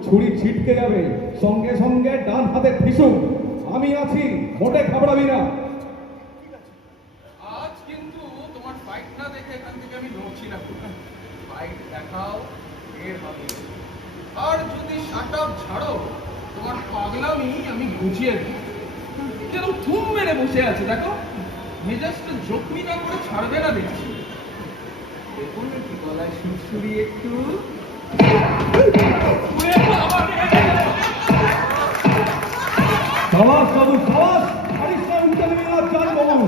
ছুরি ছিটকে যাবে, সঙ্গে সঙ্গে ডান হাতের ঢিসুম। আমি আছি, মোটে ঘাবড়াবি না। আজ কিন্তু তোমার ফাইট না দেখে এখান থেকে আমি নড়ছি না। ফাইট দেখাও, এর হবে। আর যদি শাট আপ ছাড়ো, তোমার পাগলামি আমি বুঝিয়ে দিই। যেন থুম মেরে বসে আছে, দেখো মেজাজটা জখমি না করে ছাড়বে না দেখছি। দেখুন কি গলায় সুরসুরি একটু। সাবাস বাবু, সাবাস। আরিফটা উঠে নেমে যান বাবু।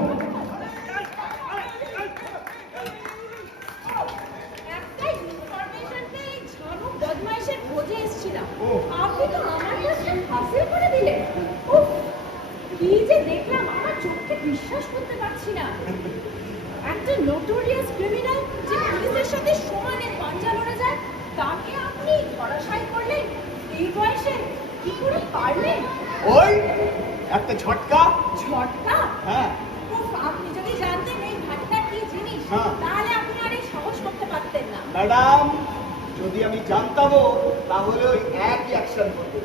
একটা ইনফরমেশন পেয়ে ঝানু বদমাইশের খোঁজে এসেছিলাম। আপনি তো আমার কাছে হাসিল করে দিলেন। উফ, কি যে দেখলাম, আমার চোখকে বিশ্বাস করতে পারছি না। একটা নোটোরিয়াস ক্রিমিনাল যে পুলিশের সাথে সমানে পাঞ্জা লড়ে যায়, তাকে আপনি ধরাশায়ী করলেন এই বয়সে। কি করে পারলেন? ওই একটা ঝটকা। ঝটকা? হ্যাঁ। উফ, আপনি যদি জানতেন এই ভাটটা কি জিনিস, হ্যাঁ। তাহলে আপনি আর এই সাহস করতে পারতেন না। ম্যাডাম, যদি আমি জানতামও তাহলে ওই একই অ্যাকশন করবো।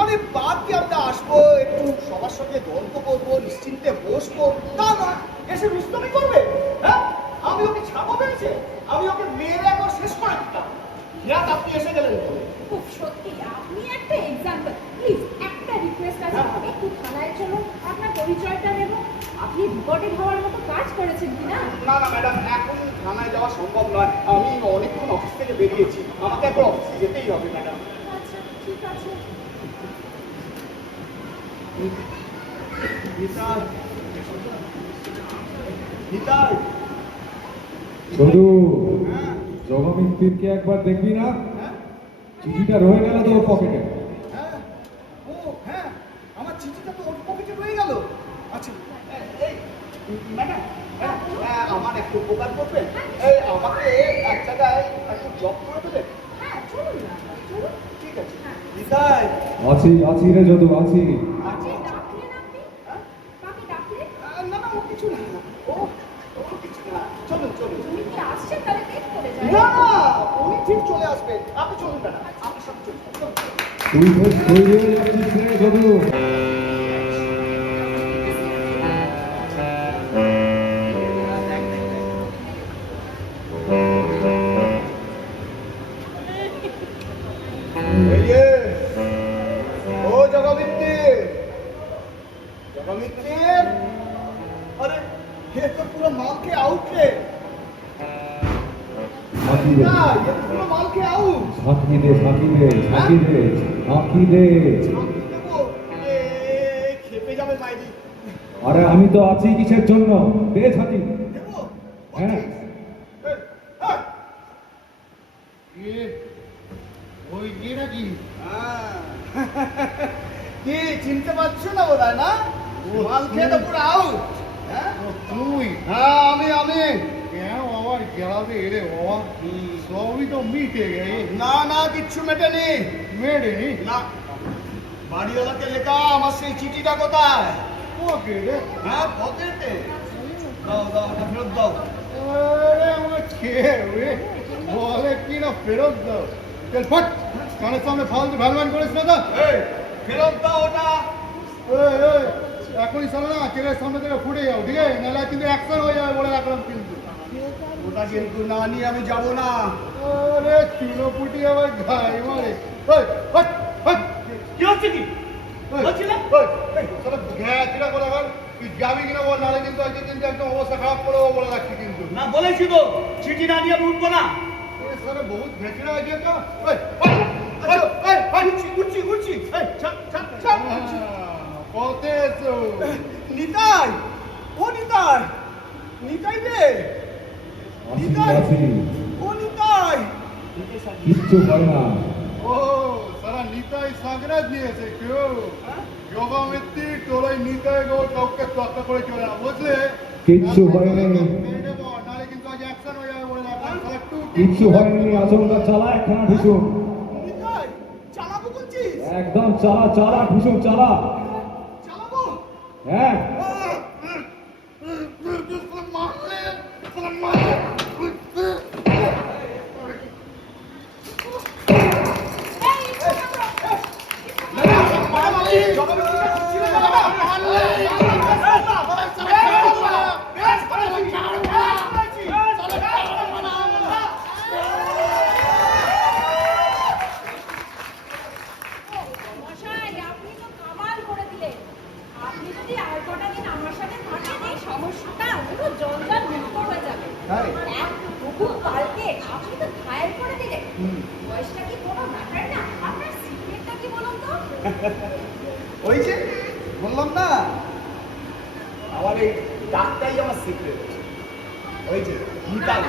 আমি বাদ দিয়ে আমরা আসবো, একটু সবার সঙ্গে গল্প করবো, নিশ্চিন্তে বসবো, তা না এসে রুস্তমি করবে। হ্যাঁ, আমি ওকে ছাপা পেয়েছে, আমি ওকে মেরে একবার শেষ করে দিতাম। ইয়াদ আপনি এসে গেলেন বলে। খুব সত্যি আপনি একটা এক্সাম্পল। প্লিজ একটা রিকোয়েস্ট আছে, হ্যাঁ। একটু থানায় চলুন, আপনার পরিচয়টা নেব। আপনি রিপোর্টেড হওয়ার মতো কাজ করেছেন কিনা? না না ম্যাডাম, এখন থানায় যাওয়া সম্ভব নয়। আমি অনেকক্ষণ অফিস থেকে বেরিয়েছি, আমাকে এখন অফিসে যেতেই হবে ম্যাডাম। আচ্ছা, ঠিক আছে। নিতাই, নিতাই। ছোটু, হ্যাঁ জগমিত্রকে একবার দেখবি না? হ্যাঁ চিঠিটা রয়ে গেল তোর পকেটে। হ্যাঁ, ও হ্যাঁ, আমার চিঠিটা তো ওর পকেটে রয়ে গেল। আচ্ছা, এই ম্যাডাম, আমার একটু উপকার করবেন। এই আমাকে এক জায়গায় একটু জব করে দেবেন। হ্যাঁ, চলুন না, চলুন। ঠিক আছে নিতাই। আছি আছি রে যদু, আছি। কাকে ডাকলেন আপনি? হ্যাঁ? কাকে ডাকলেন? না না, ও কিছু না, ও কিছু না। চলুন চলুন। উনি কি আসছেন? তাহলে বের করে যায়। না না, উনি ঠিক চলে আসবেন। আপনি চলুন ম্যাডাম, আপনি সব চলুন। তুই বেশ তৈরি হয়ে যাচ্ছিস রে যদু। এই যে, ও জগমিত্র, জগমিত্র, আরে হে তো পুরো মালকে আউট রে। সাকি দে, না, এ তো পুরো মালকে আউট। সাকি দে, সাকি দে, সাকি দে, সাকি দে। আমি দেবো, খেপে যাবে মাইরি। আরে আমি তো আছি কিসের জন্য? দে সাকি। দেবো? হ্যাঁ। হ্যাঁ। ওই যে নাকি কি চিনতে পারছো না বোধ হয় না? মাল খেয়ে তো পুরো আউট। হ্যাঁ তুই হ্যাঁ, আমি কেন আবার গেলাবে এরে বাবা সবই তো মিটে গেছে না না, কিচ্ছু মেটেনি। মেরে নি না, বাড়িওয়ালাকে লেখা আমার সেই চিঠিটা কোথায়? ওকে রে হ্যাঁ, পকেটে। দাও দাও, ওটা ফেরত দাও। আরে আমার খেয়ে রে বলে কি না ফেরত দাও চল ফট কানের সামনে ফালতু ভ্যালভ্যান করিস না তো এই, ফেরত দাও ওটা। এই এখনই চলো না চেলের সামনে থেকে ফুটে যাও ঠিক আছে নাহলে কিন্তু অ্যাকশন হয়ে যাবে বলে রাখলাম কিন্তু ওটা কিন্তু না নিয়ে আমি যাবো না। আরে চুনোপুটি আবার গায়ে মারে ওই ফট ফট কি হচ্ছে কি বলছিলাম? ঘ্যাচিরা করে আবার তুই যাবি কিনা বল নাহলে কিন্তু আজকে কিন্তু একদম অবস্থা খারাপ করে দেবো বলে রাখছি কিন্তু না, বলেছি তো চিঠি না নিয়ে আমি উঠবো না। সারা বহুত ঘেঁচিরা আছে তো ওই উঠছি। এই, ছাড়, ছাড়, ছাড়। পথে এসো নিতাই, ও নিতাই, নিতাই রে, আছি আছি, ও নিতাই। কিচ্ছু হয় না। ও সারা নিতাই সাগরা দিয়েছে কেউ জগমিত্রি তোর ওই নিতাই গো কাউকে তক্কা করে চলে না বুঝলে কিচ্ছু হয়নি, নাহলে কিন্তু আজ অ্যাকশন হয়ে যাবে বলে রাখলাম সারা কিচ্ছু হয়নি। আচমকা চালা একখানা ঢুসুম। নিতাই, চালাবো বলছিস? একদম চালা চালা ঢুসুম চালা। চালাবো? হ্যাঁ, এই, মশাই, আপনি তো কামাল করে দিলেন। আপনি যদি আর কটা দিন আমার সাথে থাকেন, এই সমস্যাটা পুরো জঞ্জাল মুক্ত হয়ে যাবে। তাই? একটু খুব কালকে আপনি তো ঘায়েল করে দিলেন। বয়সটা কি কোনো ম্যাটার না? আপনার সিক্রেটটা কি বলুন তো? ওই যে বললাম না, আমার এই ডাকটাই আমার সিক্রেট। ওই যে নিতাই।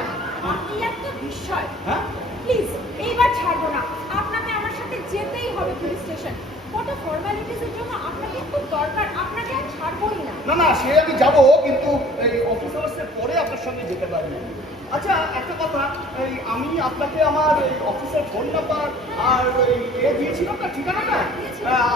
আপনি একটা বিস্ময়। হ্যাঁ প্লিজ এইবার ছাড়বো না, আপনাকে আমার সাথে যেতেই হবে পুলিশ স্টেশন। কত ফর্মালিটিসের জন্য আপনাকে খুব দরকার, আপনাকে আর ছাড়বোই না। না না, সে আমি যাবো, কিন্তু এই অফিস আওয়ার্সের পরে আপনার সঙ্গে যেতে পারি না। আচ্ছা একটা কথা, এই আমি আপনাকে আমার এই অফিসের ফোন নাম্বার আর ওই দিয়েছিলাম না, ঠিকানাটা।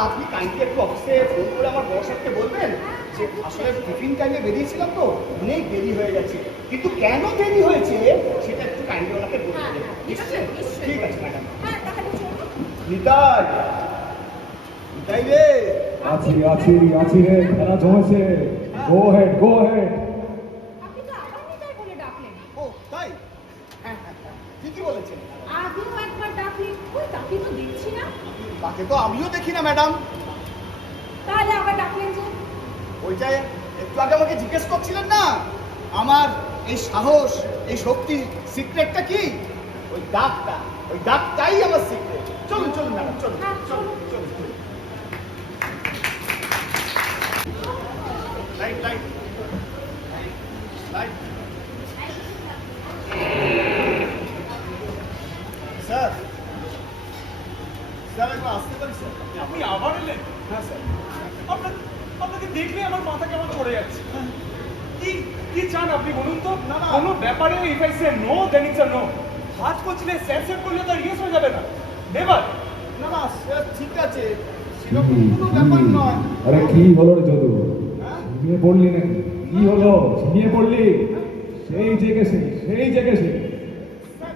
আপনি কাইন্ডলি একটু অফিসে ফোন করে আমার বড়সাকে বলবেন যে আসলে টিফিন টাইমে বেরিয়েছিলাম তো, অনেক দেরি হয়ে গেছে, কিন্তু কেন দেরি হয়েছে সেটা একটু কাইন্ডলি ওনাকে বলে হ্যাঁ, দেবেন। ঠিক আছে? নিশ্চয়ই। ঠিক আছে ম্যাডাম। হ্যাঁ, তাহলে চলুন। নিতাই, নিতাই রে। আছি রে, খেলা জমেছে। গো হেড। আপনি তো আবার নিতাই বলে ডাকলেন। ও তাই? হ্যাঁ, ঠিকই বলেছেন। আগেও একবার ডাকলেন, ওই তাকে তো দেখছি না। তাকে তো আমিও দেখি না ম্যাডাম। তাহলে আবার ডাকলেন যে? ওইটাই একটু আগে আমাকে জিজ্ঞেস করছিলেন না, আমার এই সাহস, এই শক্তি সিক্রেটটা কি? ওই ডাকটাই আমার সিক্রেট। চলুন ম্যাডাম, চলুন। লাইট স্যার, একবার আসতে পারি স্যার? আপনি আবার এলেন? হ্যাঁ স্যার। আপনাকে দেখলে আমার মাথা কেমন পড়ে যাচ্ছে। কি চান আপনি বলুন তো? না। কোনো ব্যাপারে if I say no then it's a no. হাত করছিলে স্যার করলে তো ইয়েস হয়ে যাবে না। নেভার। না স্যার, ঠিক আছে, সেরকম কোনো ব্যাপার নয়। আরে কি হলো রে যদু? হ্যাঁ? ঝিমিয়ে পড়লি নাকি? কি হলো? ঝিমিয়ে পড়লি? সেই জেগে সে। স্যার,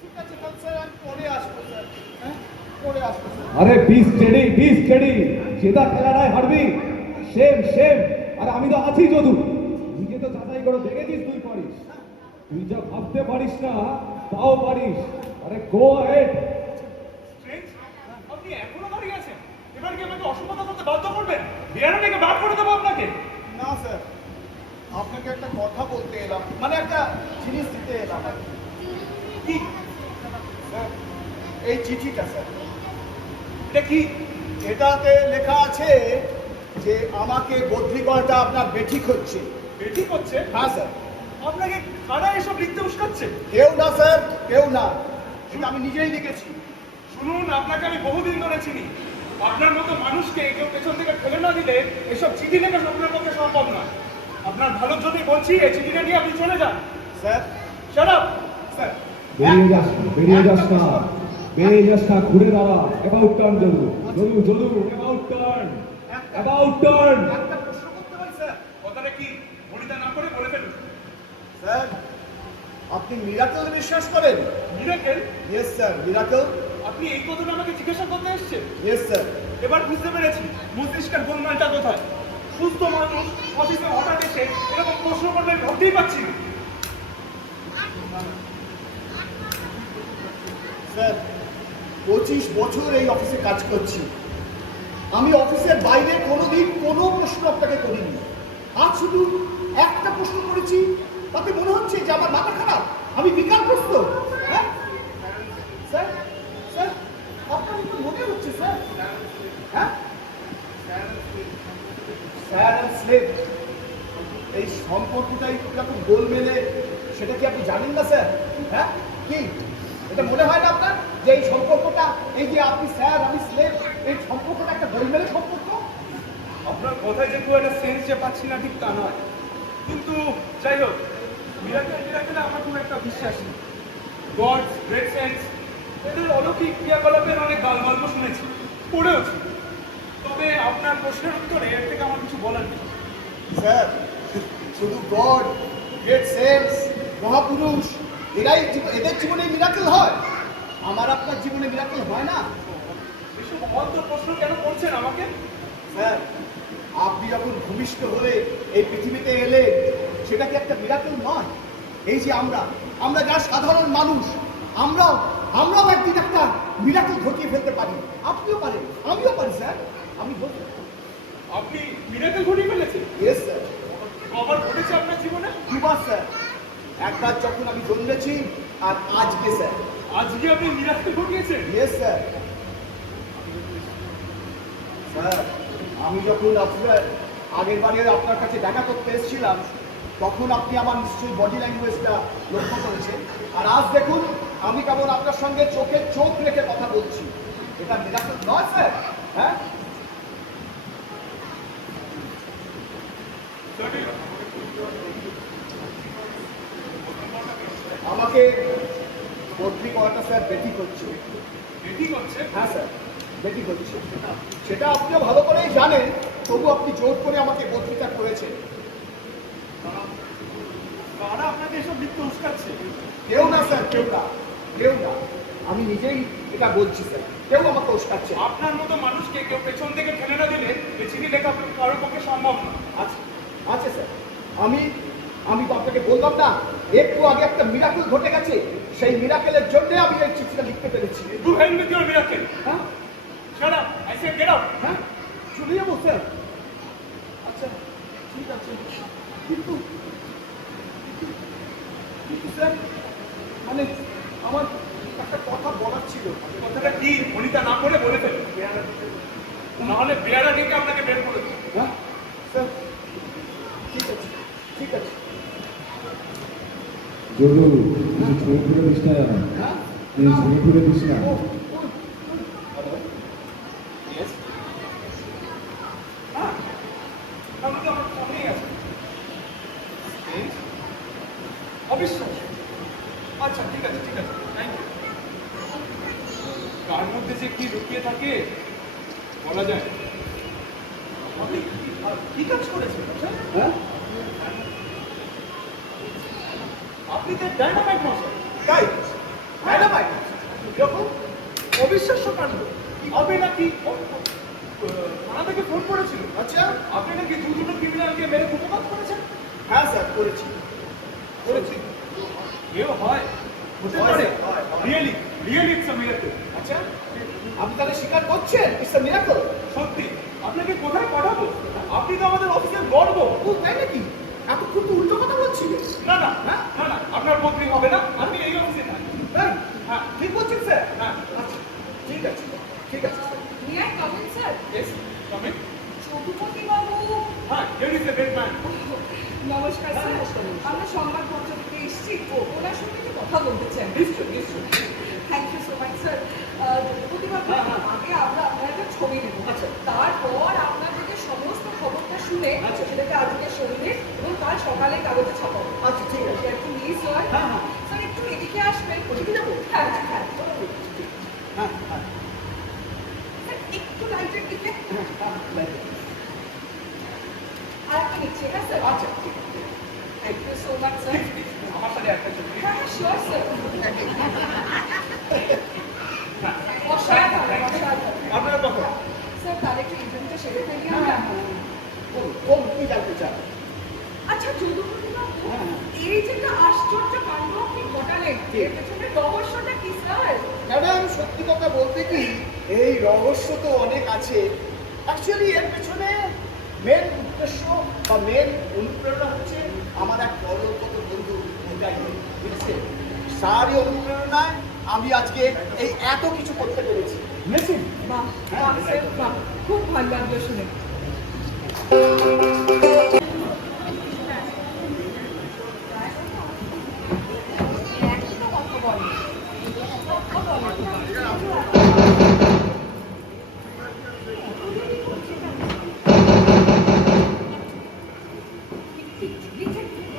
ঠিক আছে, তাহলে স্যার আমি পরে আসবো স্যার। হ্যাঁ, পরে আসবো স্যার। আরে বি স্টেডি। জেতা খেলাটাই হারবি। সেম। আর আমি তো আছি যদু। নিজে তো যাচাই করে দেখেছিস তুই পারিস। তুই যা ভাবতে পারিস না তাও পারিস। আরে গো হেড। ফ্রেন্ডস, আপনি এখনো দাঁড়িয়ে আছেন? এবার কি আমাকে অসম্মান করতে বাধ্য করবেন? বিয়ানা থেকে বার করে দেবো আপনাকে। না স্যার, আপনাকে একটা কথা বলতে এলাম, মানে একটা জিনিস দিতে এলাম। কি? স্যার, এই চিঠিটা স্যার, এটা কি? এটাতে লেখা আছে যে আমাকে বদলি করাটা আপনার বেঠিক হচ্ছে। বেঠিক হচ্ছে? হ্যাঁ স্যার। আপনাকে কারা এসব লিখতে উস্কাচ্ছে? কেউ না স্যার, কেউ না, এটা আমি নিজেই লিখেছি। শুনুন, আপনাকে আমি বহুদিন ধরে চিনি। আপনার মতো মানুষকে কেউ পেছন থেকে ফেলে না দিলে এসব চিঠি লেখা আপনার পক্ষে সম্ভব নয়। আপনার ভালোর জন্যই বলছি, এই চিঠিটা নিয়ে আপনি চলে যান। Sir, shut up. স্যার, বেরিয়ে যাস না, ঘুরে দাঁড়া। About turn Jadu, about turn. একটা প্রশ্ন করতে পারি স্যার? কথাটা কি? বলিতা না করে বলে ফেলুন। স্যার, আপনি মিরাকেল বিশ্বাস করেন? মিরাকেল? Yes sir, miracle. আপনি এই কথাটা আমাকে জিজ্ঞাসা করতে এসেছেন? Yes sir. এবার বুঝতে পেরেছি মস্তিষ্কের গোলমালটা কোথায়। সুস্থ মানুষ অফিসে হঠাৎ এসে এরকম প্রশ্ন করলে ভাবতেই পারছি না। স্যার, 25 বছর এই অফিসে কাজ করছি। আমি অফিসের বাইরে কোনোদিন কোনো প্রশ্ন আপনাকে করিনি। আজ শুধু একটা প্রশ্ন করেছি, তাতে মনে হচ্ছে যে আমার মাথা খারাপ, আমি বিকারগ্রস্ত। হ্যাঁ স্যার, আপনার তো মনে হচ্ছে স্যার। হ্যাঁ, স্যার অ্যান্ড স্লেভ, এই সম্পর্কটাই যখন গোল মেলে, সেটা কি আপনি জানেন না স্যার? হ্যাঁ, কি এটা মনে হয় না আপনার যে এই সম্পর্কটা, এই যে আপনি স্যার আমি স্লেভ, এই সম্পর্কটা একটা গোলমেলে সম্পর্ক? আপনার কথায় যে খুব একটা সেন্স যে পাচ্ছি না ঠিক তা নয়, কিন্তু যাই হোক, মিরাকেলে আমার খুব একটা বিশ্বাস নেই। গড, গ্রেট সেন্স, এদের অলৌকিক ক্রিয়াকলাপের অনেক গল্প শুনেছি, পড়েওছি। তবে আপনার প্রশ্নের উত্তরে এর থেকে আমার কিছু বলার নেই। স্যার, শুধু গড, গ্রেট সেন্স, মহাপুরুষ এদের জীবনে মিরাকেল হয়, আমার আপনার জীবনে মিরাকেল হয় না। এসব অন্তর প্রশ্ন কেন করছেন আমাকে? স্যার, আপনি যখন ভূমিষ্ঠ হলে এই পৃথিবীতে এলে, সেটা কি একটা মিরাকেল নয়? এই যে আমরা যারা সাধারণ মানুষ, আমরাও একদিন একটা মিরাকেল ঘটিয়ে ফেলতে পারি। আপনিও পারেন, আমিও পারি স্যার। আমি বলছি, আপনি মিরাকেল ঘটিয়ে ফেলেছেন? Yes sir. আবার ঘটেছে আপনার জীবনে? দুবার স্যার। একবার যখন আমি জন্মেছি আর আজকে স্যার। আজকে আপনি মিরাক্কেল ঘটিয়েছেন? Yes sir. স্যার আমি যখন আপনার আগের বারে আপনার কাছে দেখা করতে এসেছিলাম তখন আপনি আমার নিশ্চয়ই বডি ল্যাঙ্গুয়েজটা লক্ষ্য করেছেন, আর আজ দেখুন আমি কেমন আপনার সঙ্গে চোখে চোখ রেখে কথা বলছি। এটা মিরাকল নয় স্যার? হ্যাঁ আমাকে বদলি করাটা স্যার বেটি করছে। বেটি করছে? হ্যাঁ স্যার বেটি করছে, সেটা আপনিও ভালো করেই জানেন, তবু আপনি জোর করে আমাকে বদলিটা করেছেন। কারা আপনাকে এসব লিখতে উস্কাচ্ছে? কেউ না স্যার, কেউ না, কেউ না, আমি নিজেই এটা বলছি স্যার, কেউ আমাকে উস্কাচ্ছে না। আপনার মতো মানুষকে কেউ পেছন থেকে ঠেলে না দিলে এই চিঠি লেখা কারোর পক্ষে সম্ভব না। আছে আছে স্যার, আমি তো আপনাকে বললাম না একটু আগে একটা মিরাকেল ঘটে গেছে, সেই মিরাকেলের জন্য আমি এই চিঠিটা লিখতে পেরেছি। You help with your miracle. হ্যাঁ Shut up. I said get out. হ্যাঁ চলে যাবো স্যার? আচ্ছা ঠিক আছে, কিন্তু কিন্তু স্যার মানে আমার একটা কথা বলার ছিল। কথাটা কি? ফণিতা না করে বলে ফেলুন। নাহলে বেয়ারা ডেকে আপনাকে বের করে দেবো। হ্যাঁ স্যার ঠিক আছে, ঠিক আছে। যদু কিছু ছড়ে ফিরে দিস না, হ্যাঁ এই ছড়ে ফিরে দিস না। হ্যালো ইয়েস হ্যাঁ, তাহলে তো আমার সামনেই আছে। অবিশ্বাস। আচ্ছা ঠিক আছে, ঠিক আছে, থ্যাংক ইউ। কার মধ্যে যে কি লুকিয়ে থাকে বলা যায় না। আপনি কি কাজ করেছেন? হ্যাঁ আপনি তো ডায়নামাইট মশাই। তাই ম্যাডামাই এরকম অবিশ্বাস্য কাণ্ড। আপনি নাকি থানা থেকে ফোন করেছিল? আচ্ছা আপনি নাকি দুটো ক্রিমিনালকে মেরে কুপকাত করেছেন? হ্যাঁ স্যার করেছি। করেছি। এও হয়, হতে হয়, পারে। হয়। Really really it's a miracle. আচ্ছা আপনি তাহলে স্বীকার করছেন ইটস আ মিরাকল? সত্যি। আপনাকে কোথায় পাঠাবো? আপনি তো আমাদের অফিসের গর্ব। ও তাই নাকি? এতক্ষণ তো উল্টো কথা বলছিলেন। না না না না, আপনার বদলি হবে না, আপনি এই অফিসে থাকেন। তাই হ্যাঁ ঠিক বলছেন স্যার? হ্যাঁ, আচ্ছা ঠিক আছে, ঠিক আছে sir. May I come in, sir? Yes, coming. Chaudhupati বাবু। হ্যাঁ, here is the great man. নমস্কার স্যার, আমরা সংবাদপত্র থেকে এসেছি, ওনার সঙ্গে একটু কথা বলতে চাই। নিশ্চয় নিশ্চয়। Thank you so much sir. Chaudhupati বাবু, আগে আমরা আপনার একটা ছবি নেব, আচ্ছা। তারপর আপনাদের যে সমস্ত খবরটা শুনে আচ্ছা। সেটাকে আজকে শরীরে এবং কাল সকালে কাগজে ছাপাবো। আচ্ছা ঠিক আছে। একটু প্লিজ স্যার। হ্যাঁ, হ্যাঁ। স্যার একটু এদিকে আসবেন। ওদিকে যাবো? হ্যাঁ হ্যাঁ হ্যাঁ। হ্যাঁ হ্যাঁ স্যার একটু লাইটের দিকে হ্যাঁ, হ্যাঁ, আর একটা নিচ্ছে, হ্যাঁ স্যার? আচ্ছা ঠিক আছে। Thank you so much sir. আমার সাথে একটা ছবি। হ্যাঁ হ্যাঁ শিওর স্যার। অসাধারণ অসাধারণ। আপনার কথা। স্যার তাহলে একটু ইভেন্টটা সেরে ফেলি হ্যাঁ, আমরা। হ্যাঁ, বলুন, বলুন, কি জানতে চান? আচ্ছা যদুপতি বাবু, হ্যাঁ। এই যে একটা আশ্চর্য কাণ্ড আপনি ঘটালেন, এর পেছনে রহস্যটা কি স্যার? ম্যাডাম সত্যি কথা বলতে কি এই রহস্য তো অনেক আছে। অ্যাকচুয়ালি এর পেছনে মেন উদ্দেশ্য বা মেন অনুপ্রেরণা হচ্ছে আমার এক পরলোকগত বন্ধু মুজাহিদ, বুঝছেন? তারই অনুপ্রেরণায় আমি আজকে এই এত কিছু করতে পেরেছি। মেসিং। বাহ বাহ স্যার বাহ, খুব ভালো লাগলো শুনে। একটা কথা বলেন।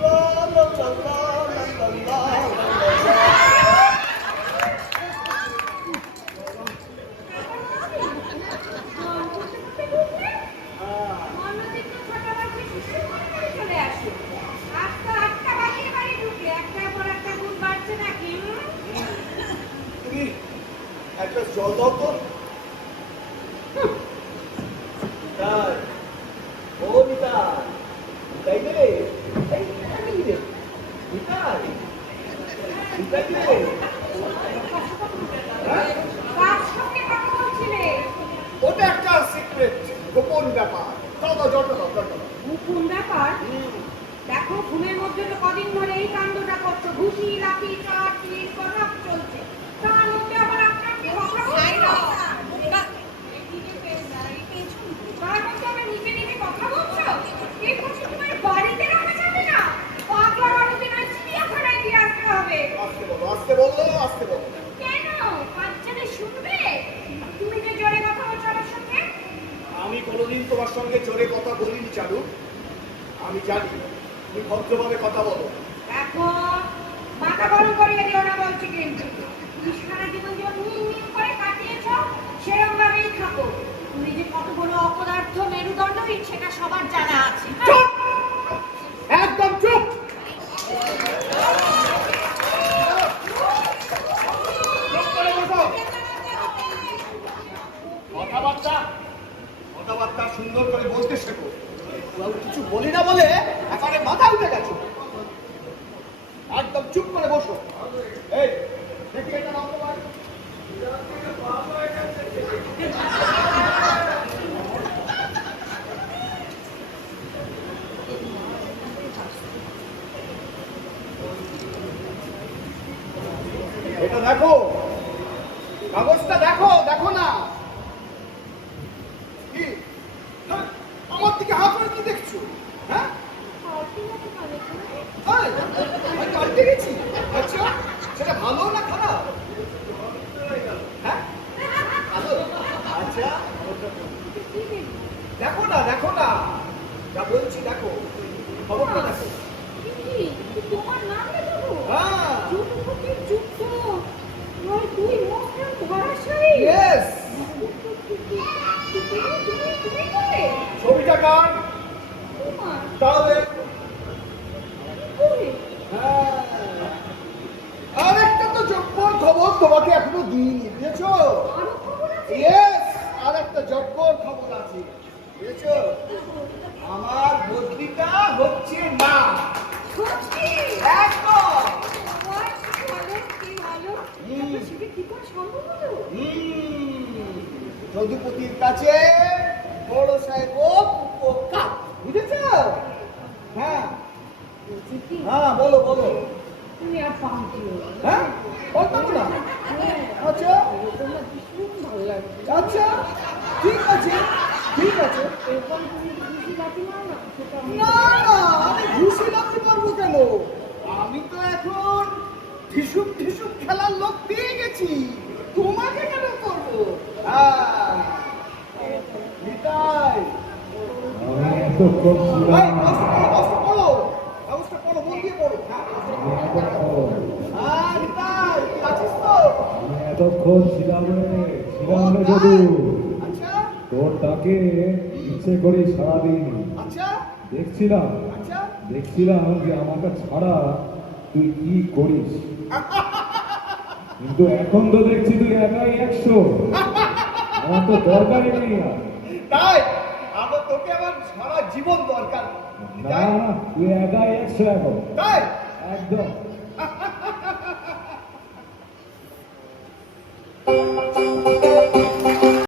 লা, লা, লা, লা, লা, লা, লা। তুমি একটা জল দাও তো। তাই ও নিতাই, তাই রে এই রে নিতাই, নিতাই রে। হ্যাঁ? ওটা একটা সিক্রেট গোপন ব্যাপার। দাও দাও জলটা দাও, জলটা দাও। গোপন ব্যাপার? দেখো দেখো ঘুমের মধ্যে তো কদিন ধরে এই কাণ্ডটা করছো, ঘুষি লাঠি কাঠ সব চলছে, তার মধ্যে আবার আপনার কি কথা বলছো? তার মধ্যে আবার নিজে নিজে কথা বলছো? এই কথা তোমার বাড়িতে রাখা যাবে না, পাগলা বাড়িতে না চিড়িয়াখানায় দিয়ে আসতে হবে। আসতে বলো, আসতে বলো, আসতে বলো। কেন বাচ্চারা শুনবে তুমি যে জোরে কথা বলছো আমার সঙ্গে? আমি কোনোদিন তোমার সঙ্গে জোরে কথা বলিনি চারু। আমি জানি তুমি ভদ্রভাবে কথা বলো। দেখো মাথা গরম করিয়ে দিও না বলছি, কিন্তু তুমি সারা জীবন যেমন মিন করে কাটিয়েছ সেরকম ভাবেই থাকো। তুমি যে কত বড় অপদার্থ মেরুদণ্ডহীন সেটা সবার জানা আছে। চুপ! একদম চুপ! চুপ করে বসো। কথাবার্তা সুন্দর করে বলতে শেখো। আমি কিছু বলি না বলে একেবারে মাথা উঠে গেছো। একদম চুপ করে বসো। এই দেখি এটা নাও তোমার। এটা দেখো, কাগজটা দেখো, দেখো না কি? হ্যাঁ, আমার দিকে হাত করে কি দেখছো? হ্যাঁ, এই, আমি কাটতে গেছি। আচ্ছা, সেটা ভালো না খারাপ? হ্যাঁ, ভালো। আচ্ছা, দেখো না, দেখো না, যা বলছি দেখো, খবরটা দেখো। তোমার নাম লেখাবো? হ্যাঁ, যুবপতি যুক্ত আর তুই মহান ধরাশায়ী। ইয়েস। তুমি বলে ছবিটা কার? তোমার তাহলে ওরে হ্যাঁ, আরেকটা তো জব্বর খবর তোমাকে এখনো দিইনি, বুঝেছো? আরো খবর আছে? ইয়েস, আরেকটা জব্বর খবর আছে, বুঝেছো? আমার বদলিটা হচ্ছে না। সত্যি? একদম। আমার কি ভালো, কি ভালো। তারপর সেটা কি করে সম্ভব হলো? যদুপতির কাছে বড় সাহেব উপকার, বুঝেছো? হ্যাঁ বলছি কি, হ্যাঁ, বলো বলো। তুমি আর পান্তি হো। হ্যাঁ, বলতাম না। হ্যাঁ, আচ্ছা তোমার ভীষণ ভালো লাগছে। আচ্ছা, ঠিক আছে, ঠিক আছে। এরকম তুমি খুশি লাঠি মারো না, সেটা আমি না না, আমি ঘুষি লাগতে পারবো কেন? আমি তো এখন ঢিসুম ঢিসুম খেলার লোক পেয়ে গেছি, তোমাকে কেন করবো? নিতাই, আমি এতক্ষণ ছিলাম এই, কাগজটা পড়ো, কাগজটা পড়ো, মন দিয়ে পড়ো। নিতাই, তুই আছিস তো? আমি এতক্ষণ ছিলাম রে যদু। আচ্ছা তোর ডাকে ইচ্ছে করি সারাদিন আচ্ছা দেখছিলাম আচ্ছা। দেখছিলাম যে আমাকে ছাড়া তুই কি করিস, কিন্তু এখন তো দেখছি তুই একাই 100। আমার তো দরকারই নেই আর। তাই আমার তোকে আমার সারা জীবন দরকার। না নিতাই, না, তুই একাই 100 এখন, তাই একদম।